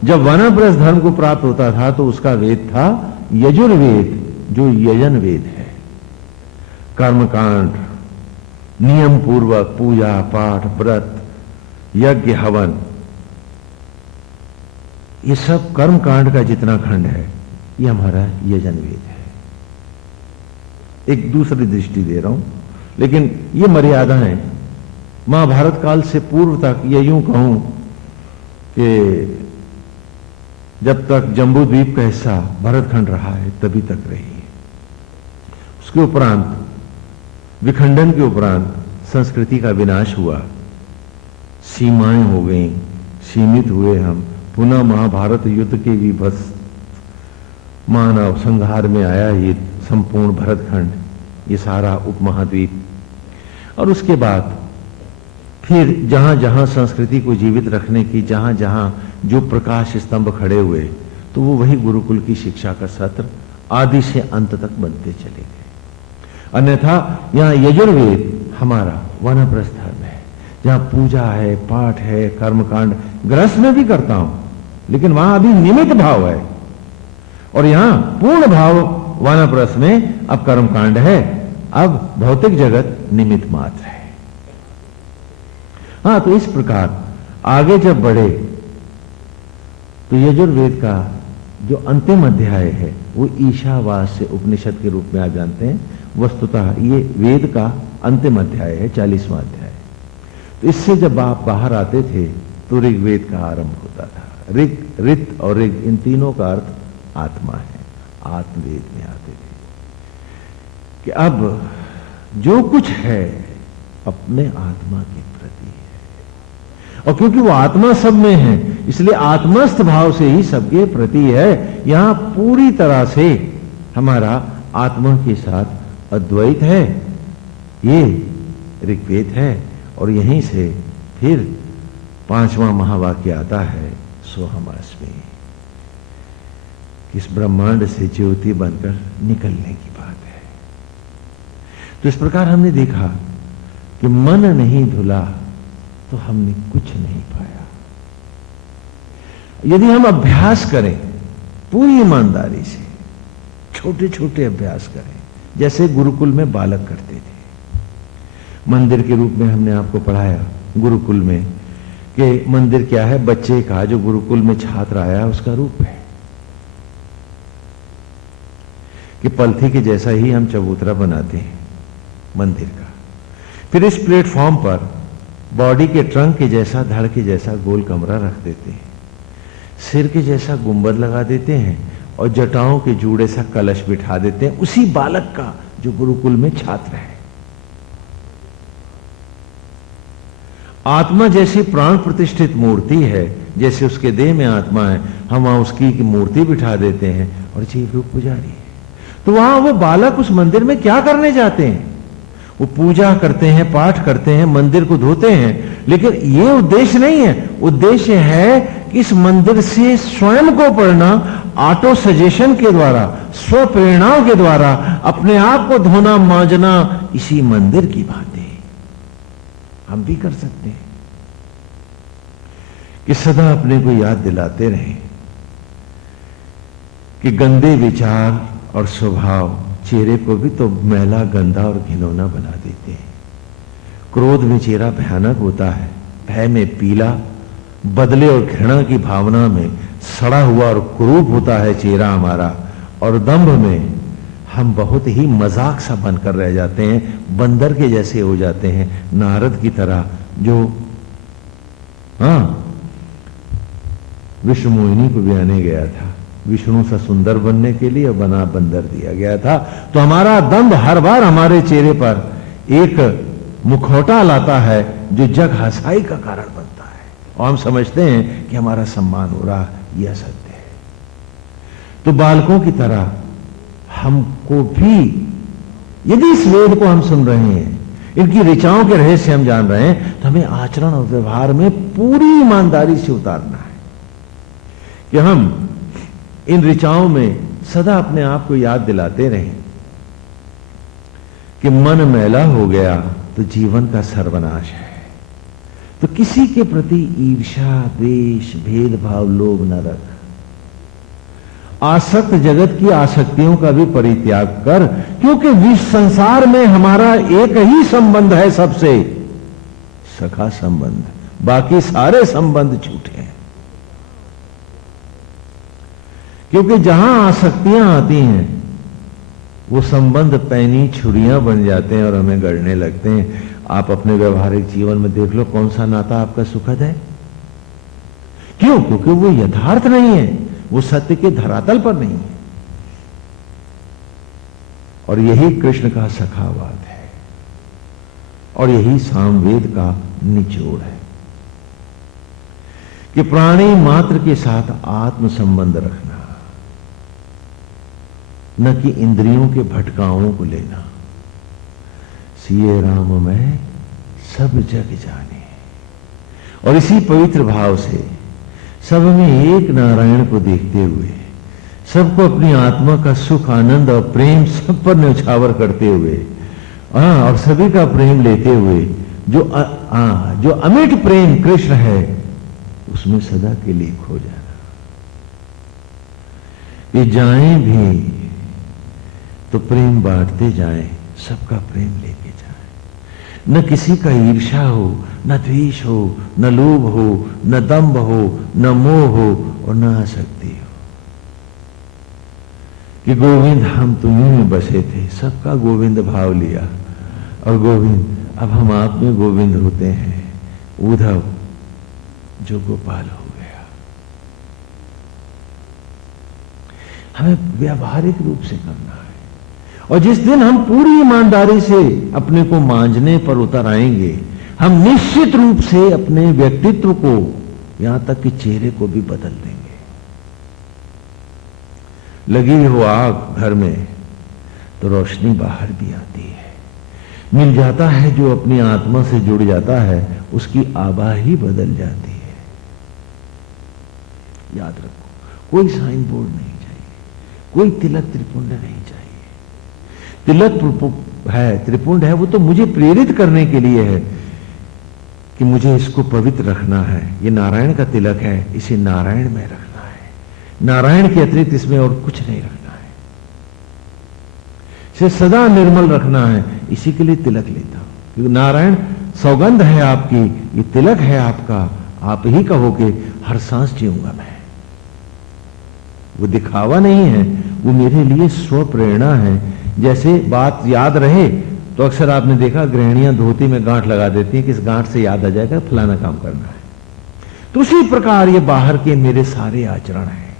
जब वानप्रस्थ धर्म को प्राप्त होता था तो उसका वेद था यजुर्वेद, जो यजन वेद है। कर्मकांड, नियम पूर्वक पूजा पाठ, व्रत, यज्ञ, हवन, ये सब कर्मकांड का जितना खंड है ये हमारा यजन वेद है। एक दूसरी दृष्टि दे रहा हूं, लेकिन ये मर्यादाएं महाभारत काल से पूर्व तक, ये यूं कहूं कि जब तक जम्बूद्वीप का हिस्सा भरतखंड रहा है तभी तक रही है। उसके उपरांत, विखंडन के उपरांत संस्कृति का विनाश हुआ, सीमाएं हो गई, सीमित हुए हम। पुनः महाभारत युद्ध के विभत्स मानव संहार में आया ये संपूर्ण भरतखंड, ये सारा उपमहाद्वीप। और उसके बाद फिर जहां जहां संस्कृति को जीवित रखने की, जहां जहां जो प्रकाश स्तंभ खड़े हुए, तो वो वही गुरुकुल की शिक्षा का सत्र आदि से अंत तक बनते चले गए। अन्यथा यहां यजुर्वेद हमारा वानप्रस्थ धर्म है, जहां पूजा है, पाठ है, कर्मकांड गृहस्थ में भी करता हूं, लेकिन वहां अभी निमित्त भाव है। और यहां पूर्ण भाव वानप्रस्थ में अब कर्मकांड है, अब भौतिक जगत निमित्त मात्र है। हां, तो इस प्रकार आगे जब बढ़े तो यजुर्वेद का जो अंतिम अध्याय है वो ईशावास्य उपनिषद के रूप में आप जानते हैं। वस्तुतः ये वेद का अंतिम अध्याय है, 40वां अध्याय। तो इससे जब आप बाहर आते थे तो ऋग्वेद का आरंभ होता था। ऋग, ऋत और ऋग, इन तीनों का अर्थ आत्मा है। आत्मवेद में आते थे कि अब जो कुछ है अपने आत्मा के प्रति है, और क्योंकि वो आत्मा सब में है इसलिए आत्मस्थ भाव से ही सबके प्रति है। यहां पूरी तरह से हमारा आत्मा के साथ अद्वैत है, ये ऋग्वेद है। और यहीं से फिर 5वां महावाक्य आता है, सोहमास्मि, इस ब्रह्मांड से ज्योति बनकर निकलने की बात है। तो इस प्रकार हमने देखा कि मन नहीं धुला तो हमने कुछ नहीं पाया। यदि हम अभ्यास करें पूरी ईमानदारी से, छोटे छोटे अभ्यास करें, जैसे गुरुकुल में बालक करते थे। मंदिर के रूप में हमने आपको पढ़ाया गुरुकुल में कि मंदिर क्या है, बच्चे का जो गुरुकुल में छात्र आया उसका रूप है। कि पलथी के जैसा ही हम चबूतरा बनाते हैं मंदिर का, फिर इस प्लेटफॉर्म पर बॉडी के ट्रंक के जैसा, धड़ के जैसा गोल कमरा रख देते हैं। सिर के जैसा गुंबद लगा देते हैं और जटाओं के जूड़े सा कलश बिठा देते हैं उसी बालक का जो गुरुकुल में छात्र है। आत्मा जैसी प्राण प्रतिष्ठित मूर्ति है, जैसे उसके देह में आत्मा है, हम वहां उसकी मूर्ति बिठा देते हैं और जीव रूप पुजारी है। तो वहां वो बालक उस मंदिर में क्या करने जाते हैं? वो पूजा करते हैं, पाठ करते हैं, मंदिर को धोते हैं, लेकिन ये उद्देश्य नहीं है। उद्देश्य है कि इस मंदिर से स्वयं को पढ़ना, ऑटो सजेशन के द्वारा, स्व प्रेरणाओं के द्वारा अपने आप को धोना मांजना, इसी मंदिर की बातें हम भी कर सकते हैं कि सदा अपने को याद दिलाते रहें कि गंदे विचार और स्वभाव चेहरे को भी तो मैला, गंदा और घिनौना बना देते हैं। क्रोध में चेहरा भयानक होता है, भय में पीला, बदले और घृणा की भावना में सड़ा हुआ और कुरूप होता है चेहरा हमारा, और दंभ में हम बहुत ही मजाक सा बनकर रह जाते हैं, बंदर के जैसे हो जाते हैं, नारद की तरह जो विष्णु मोहिनी को ब्याने गया था, विष्णु सा सुंदर बनने के लिए बना बंदर दिया गया था। तो हमारा दंभ हर बार हमारे चेहरे पर एक मुखौटा लाता है जो जग हंसाई का कारण बनता है, और हम समझते हैं कि हमारा सम्मान हो रहा, यह असत्य है। तो बालकों की तरह हमको भी, यदि इस वेद को हम सुन रहे हैं, इनकी ऋचाओं के रहस्य हम जान रहे हैं, तो हमें आचरण और व्यवहार में पूरी ईमानदारी से उतारना है कि हम इन ऋचाओं में सदा अपने आप को याद दिलाते रहें कि मन मैला हो गया तो जीवन का सर्वनाश है। तो किसी के प्रति ईर्ष्या, द्वेष, भेदभाव, लोभ न रख। आसक्त जगत की आसक्तियों का भी परित्याग कर, क्योंकि विश्व संसार में हमारा एक ही संबंध है सबसे, सखा संबंध, बाकी सारे संबंध झूठे हैं। क्योंकि जहां आसक्तियां आती हैं वो संबंध पैनी छुरियां बन जाते हैं और हमें गढ़ने लगते हैं। आप अपने व्यवहारिक जीवन में देख लो, कौन सा नाता आपका सुखद है? क्यों? क्योंकि वो यथार्थ नहीं है, वो सत्य के धरातल पर नहीं है। और यही कृष्ण का सखावाद है, और यही सामवेद का निचोड़ है कि प्राणी मात्र के साथ आत्म संबंध रखना, न कि इंद्रियों के भटकाओं को लेना। सिए राम मैं सब जग जाने, और इसी पवित्र भाव से सब में एक नारायण को देखते हुए, सबको अपनी आत्मा का सुख, आनंद और प्रेम सब पर न्यौछावर करते हुए, और सभी का प्रेम लेते हुए, जो अमिट प्रेम कृष्ण है, उसमें सदा के लिए खो जाना। ये जाएं भी तो प्रेम बांटते जाएं, सबका प्रेम लेके जाएं। न किसी का ईर्ष्या हो, न द्वेष हो, न लोभ हो, न दंभ हो, न मोह हो, और न आसक्ति हो। कि गोविंद हम तुम्हीं में बसे थे, सबका गोविंद भाव लिया, और गोविंद अब हम आप में गोविंद होते हैं। उद्धव जो गोपाल हो गया। हमें व्यावहारिक रूप से करना है, और जिस दिन हम पूरी ईमानदारी से अपने को मांझने पर उतर आएंगे, हम निश्चित रूप से अपने व्यक्तित्व को, यहां तक कि चेहरे को भी बदल देंगे। लगी हो आग घर में तो रोशनी बाहर भी आती है। मिल जाता है जो अपनी आत्मा से जुड़ जाता है, उसकी आभा ही बदल जाती है। याद रखो, कोई साइन बोर्ड नहीं चाहिए, कोई तिलक त्रिपुंड नहीं चाहिए। तिलक है, त्रिपुंड है, वो तो मुझे प्रेरित करने के लिए है कि मुझे इसको पवित्र रखना है। ये नारायण का तिलक है, इसे नारायण में रखना है, नारायण के अतिरिक्त इसमें और कुछ नहीं रखना है, इसे सदा निर्मल रखना है। इसी के लिए तिलक लेता हूं, क्योंकि नारायण सौगंध है आपकी, ये तिलक है आपका, आप ही कहोगे हर सांस जीऊंगा मैं। वो दिखावा नहीं है, वो मेरे लिए स्व प्रेरणा है। जैसे बात याद रहे तो अक्सर आपने देखा गृहिणियां धोती में गांठ लगा देती हैं, किस गांठ से याद आ जाएगा फलाना काम करना है। तो उसी प्रकार ये बाहर के मेरे सारे आचरण हैं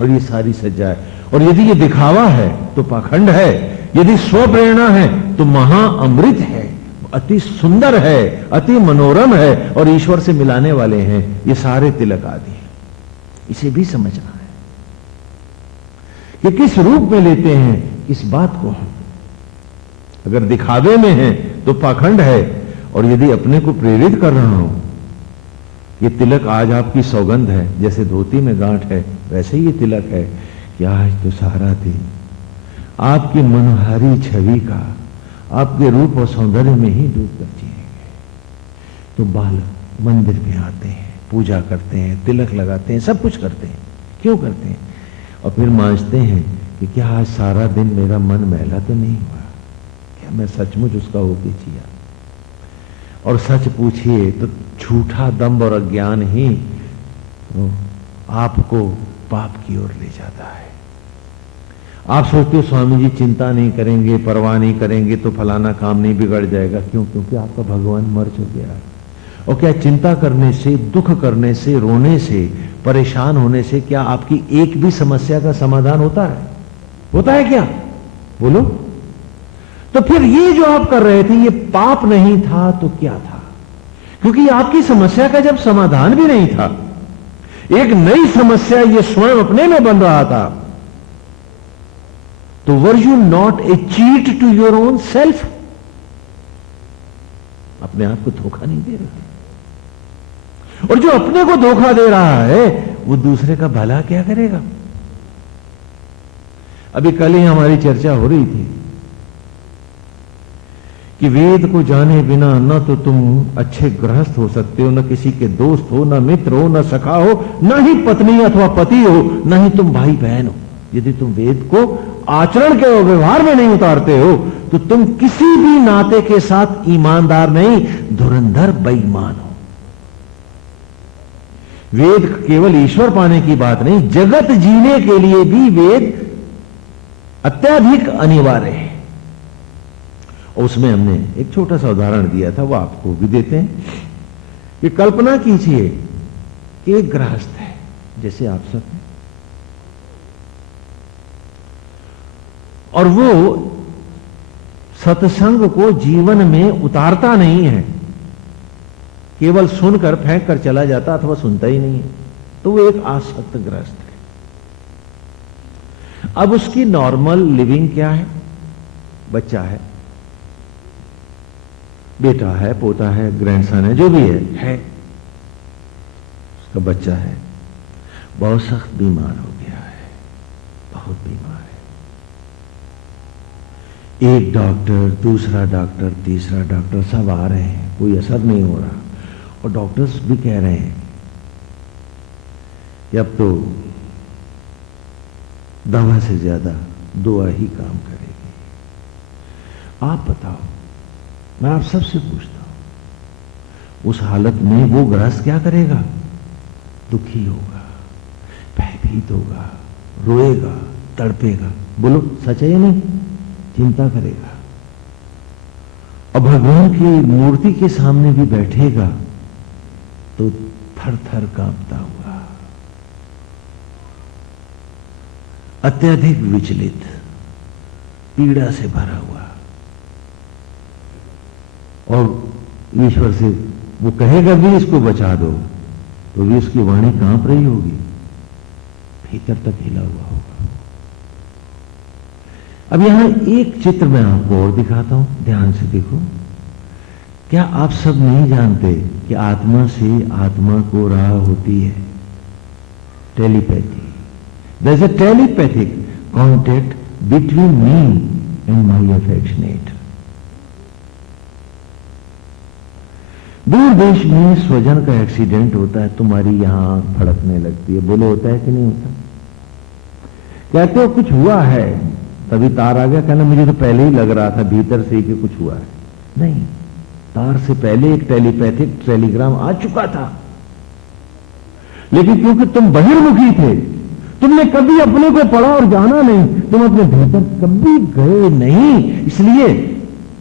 और ये सारी सज्जा है। और यदि ये दिखावा है तो पाखंड है, यदि स्वप्रेरणा है तो महाअमृत है, अति सुंदर है, अति मनोरम है और ईश्वर से मिलाने वाले हैं ये सारे तिलक आदि हैं। इसे भी समझना है कि किस रूप में लेते हैं किस बात को हम। अगर दिखावे में है तो पाखंड है, और यदि अपने को प्रेरित कर रहा हूं, ये तिलक आज आपकी सौगंध है, जैसे धोती में गांठ है वैसे ही ये तिलक है कि आज तो सारा दिन आपकी मनोहारी छवि का, आपके रूप और सौंदर्य में ही डूब कर जिएंगे। तो बालक मंदिर में आते हैं, पूजा करते हैं, तिलक लगाते हैं, सब कुछ करते हैं। क्यों करते हैं? और फिर मांझते हैं कि क्या आज सारा दिन मेरा मन मैला तो नहीं हुआ, क्या मैं सचमुच उसका होके जिया। और सच पूछिए तो झूठा दंभ और अज्ञान ही आपको पाप की ओर ले जाता है। आप सोचते हो स्वामी जी चिंता नहीं करेंगे, परवाह नहीं करेंगे तो फलाना काम नहीं बिगड़ जाएगा। क्यों? क्योंकि आपका भगवान मर चुका है। और क्या चिंता करने से, दुख करने से, रोने से, परेशान होने से क्या आपकी एक भी समस्या का समाधान होता है? होता है क्या? बोलो। तो फिर ये जो आप कर रहे थे ये पाप नहीं था तो क्या था? क्योंकि आपकी समस्या का जब समाधान भी नहीं था, एक नई समस्या ये स्वयं अपने में बन रहा था, तो were you not a cheat to your own self? अपने आप को धोखा नहीं दे रहे। और जो अपने को धोखा दे रहा है वो दूसरे का भला क्या करेगा? अभी कल ही हमारी चर्चा हो रही थी कि वेद को जाने बिना न तो तुम अच्छे गृहस्थ हो सकते हो, न किसी के दोस्त हो, न मित्र हो, न सखा हो, न ही पत्नी अथवा पति हो, न ही तुम भाई बहन हो। यदि तुम वेद को आचरण के व्यवहार में नहीं उतारते हो तो तुम किसी भी नाते के साथ ईमानदार नहीं, धुरंधर बेईमान हो। वेद केवल ईश्वर पाने की बात नहीं, जगत जीने के लिए भी वेद अत्यधिक अनिवार्य है। उसमें हमने एक छोटा सा उदाहरण दिया था, वो आपको भी देते हैं कि कल्पना कीजिए कि एक गृहस्थ है जैसे आप सब हैं, और वो सत्संग को जीवन में उतारता नहीं है, केवल सुनकर फेंक कर चला जाता अथवा सुनता ही नहीं है। तो वो एक आसक्त गृहस्थ है। अब उसकी नॉर्मल लिविंग क्या है? बच्चा है, बेटा है, पोता है, ग्रैंडसन है, जो भी है उसका बच्चा है, बहुत सख्त बीमार हो गया है, बहुत बीमार है। एक डॉक्टर, दूसरा डॉक्टर, तीसरा डॉक्टर सब आ रहे हैं, कोई असर नहीं हो रहा। और डॉक्टर्स भी कह रहे हैं कि अब तो दवा से ज्यादा दुआ ही काम करेगी। आप बताओ, मैं आप सबसे पूछता हूं, उस हालत में वो गृहस्थ क्या करेगा? दुखी होगा, भयभीत होगा, रोएगा, तड़पेगा। बोलो सच है या नहीं? चिंता करेगा। और भगवान की मूर्ति के सामने भी बैठेगा तो थर थर कांपता हुआ, अत्यधिक विचलित, पीड़ा से भरा हुआ। और ईश्वर से वो कहेगा भी इसको बचा दो, तो भी उसकी वाणी कांप रही होगी, भीतर तक हिला हुआ होगा। अब यहां एक चित्र मैं आपको और दिखाता हूं, ध्यान से देखो। क्या आप सब नहीं जानते कि आत्मा से आत्मा को राह होती है? Telepathy. There is a telepathic contact between me and my affectionate. दूर देश में स्वजन का एक्सीडेंट होता है, तुम्हारी यहां आंख फड़कने लगती है। बोलो होता है कि नहीं होता? कहते हो कुछ हुआ है, तभी तार आ गया। कहना मुझे तो पहले ही लग रहा था भीतर से कि कुछ हुआ है। नहीं, तार से पहले एक टेलीपैथिक टेलीग्राम आ चुका था, लेकिन क्योंकि तुम बहिर्मुखी थे, तुमने कभी अपने को पढ़ा और जाना नहीं, तुम अपने भीतर कभी गए नहीं, इसलिए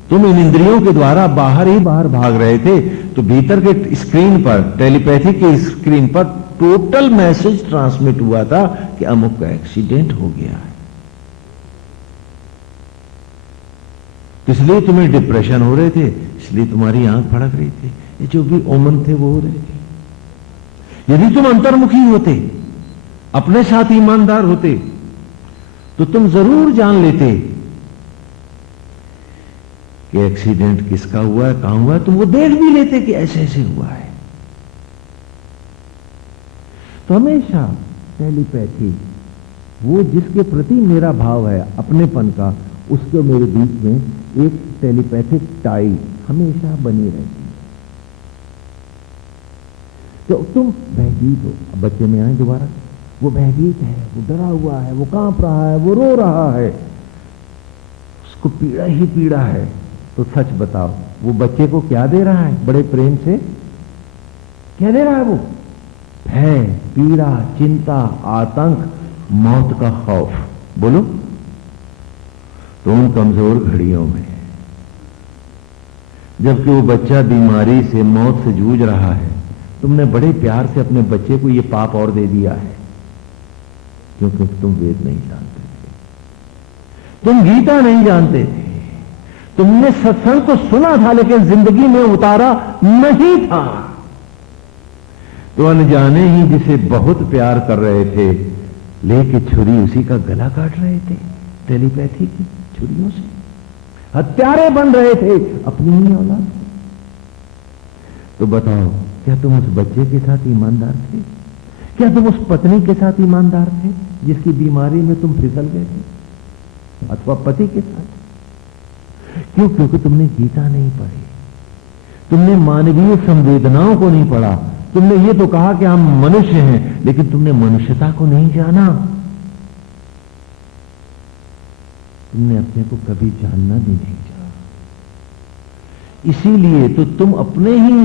तुम इन इंद्रियों के द्वारा बाहर ही बाहर भाग रहे थे, तो भीतर के स्क्रीन पर, टेलीपैथी के स्क्रीन पर टोटल मैसेज ट्रांसमिट हुआ था कि अमुक का एक्सीडेंट हो गया है। इसलिए तुम्हें डिप्रेशन हो रहे थे, इसलिए तुम्हारी आंख फड़क रही थी, ये जो भी ओमन थे वो हो रहे थे। यदि तुम अंतर्मुखी होते, अपने साथ ईमानदार होते, तो तुम जरूर जान लेते कि एक्सीडेंट किसका हुआ है, कहां हुआ है, तुम वो देख भी लेते कि ऐसे ऐसे हुआ है। तो हमेशा टेलीपैथी, वो जिसके प्रति मेरा भाव है अपनेपन का, उसके मेरे बीच में एक टेलीपैथिक टाई हमेशा बनी रहती है। तो तुम भयभीत हो, अब बच्चे में आए दोबारा, वो भयभीत है, वो डरा हुआ है, वो कांप रहा है, वो रो रहा है, उसको पीड़ा ही पीड़ा है। तो सच बताओ, वो बच्चे को क्या दे रहा है? बड़े प्रेम से क्या दे रहा है वो? भय, पीड़ा, चिंता, आतंक, मौत का खौफ। बोलो, तो उन कमजोर घड़ियों में, जबकि वो बच्चा बीमारी से, मौत से जूझ रहा है, तुमने बड़े प्यार से अपने बच्चे को ये पाप और दे दिया है, क्योंकि तुम वेद नहीं जानते थे, तुम गीता नहीं जानते थे, तुमने सत्संग को सुना था लेकिन जिंदगी में उतारा नहीं था। तो अनजाने ही जिसे बहुत प्यार कर रहे थे, लेके छुरी उसी का गला काट रहे थे, टेलीपैथी की छुरियों से हत्यारे बन रहे थे अपनी ही औलाद। तो बताओ, क्या तुम उस बच्चे के साथ ईमानदार थे? क्या तुम उस पत्नी के साथ ईमानदार थे जिसकी बीमारी में तुम फिसल गए थे? अथवा पति के साथ? क्यों? क्योंकि तुमने गीता नहीं पढ़ी, तुमने मानवीय संवेदनाओं को नहीं पढ़ा। तुमने ये तो कहा कि हम मनुष्य हैं, लेकिन तुमने मनुष्यता को नहीं जाना, तुमने अपने को कभी जानना भी नहीं चाहा। इसीलिए तो तुम अपने ही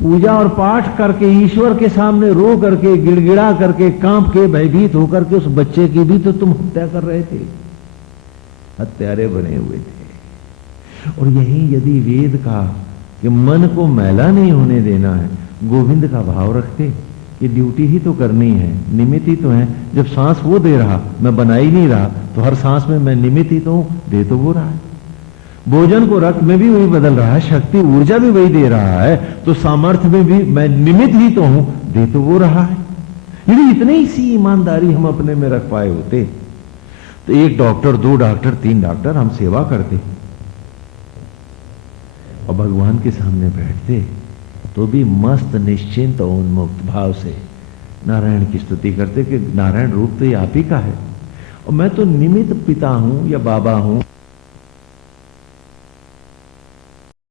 पूजा और पाठ करके, ईश्वर के सामने रो करके, गिड़गिड़ा करके, कांप के, भयभीत होकर के उस बच्चे की भी तो तुम हत्या कर रहे थे, हत्यारे बने हुए थे। और यही यदि वेद का कि मन को मैला नहीं होने देना है, गोविंद का भाव रखते कि ड्यूटी ही तो करनी है, निमित्त ही तो है। जब सांस वो दे रहा, मैं बना ही नहीं रहा, तो हर सांस में मैं निमित्त ही तो हूं, दे तो वो रहा है। भोजन को रक्त में भी वही बदल रहा है, शक्ति ऊर्जा भी वही दे रहा है, तो सामर्थ्य में भी मैं निमित्त ही तो हूं, दे तो वो रहा है। यदि इतनी सी ईमानदारी हम अपने में रख पाए होते, तो एक डॉक्टर, दो डॉक्टर, तीन डॉक्टर हम सेवा करते और भगवान के सामने बैठते, तो भी मस्त, निश्चिंत और उन्मुक्त भाव से नारायण की स्तुति करते कि नारायण रूप तो ये आप ही का है, और मैं तो निमित्त पिता हूं या बाबा हूं।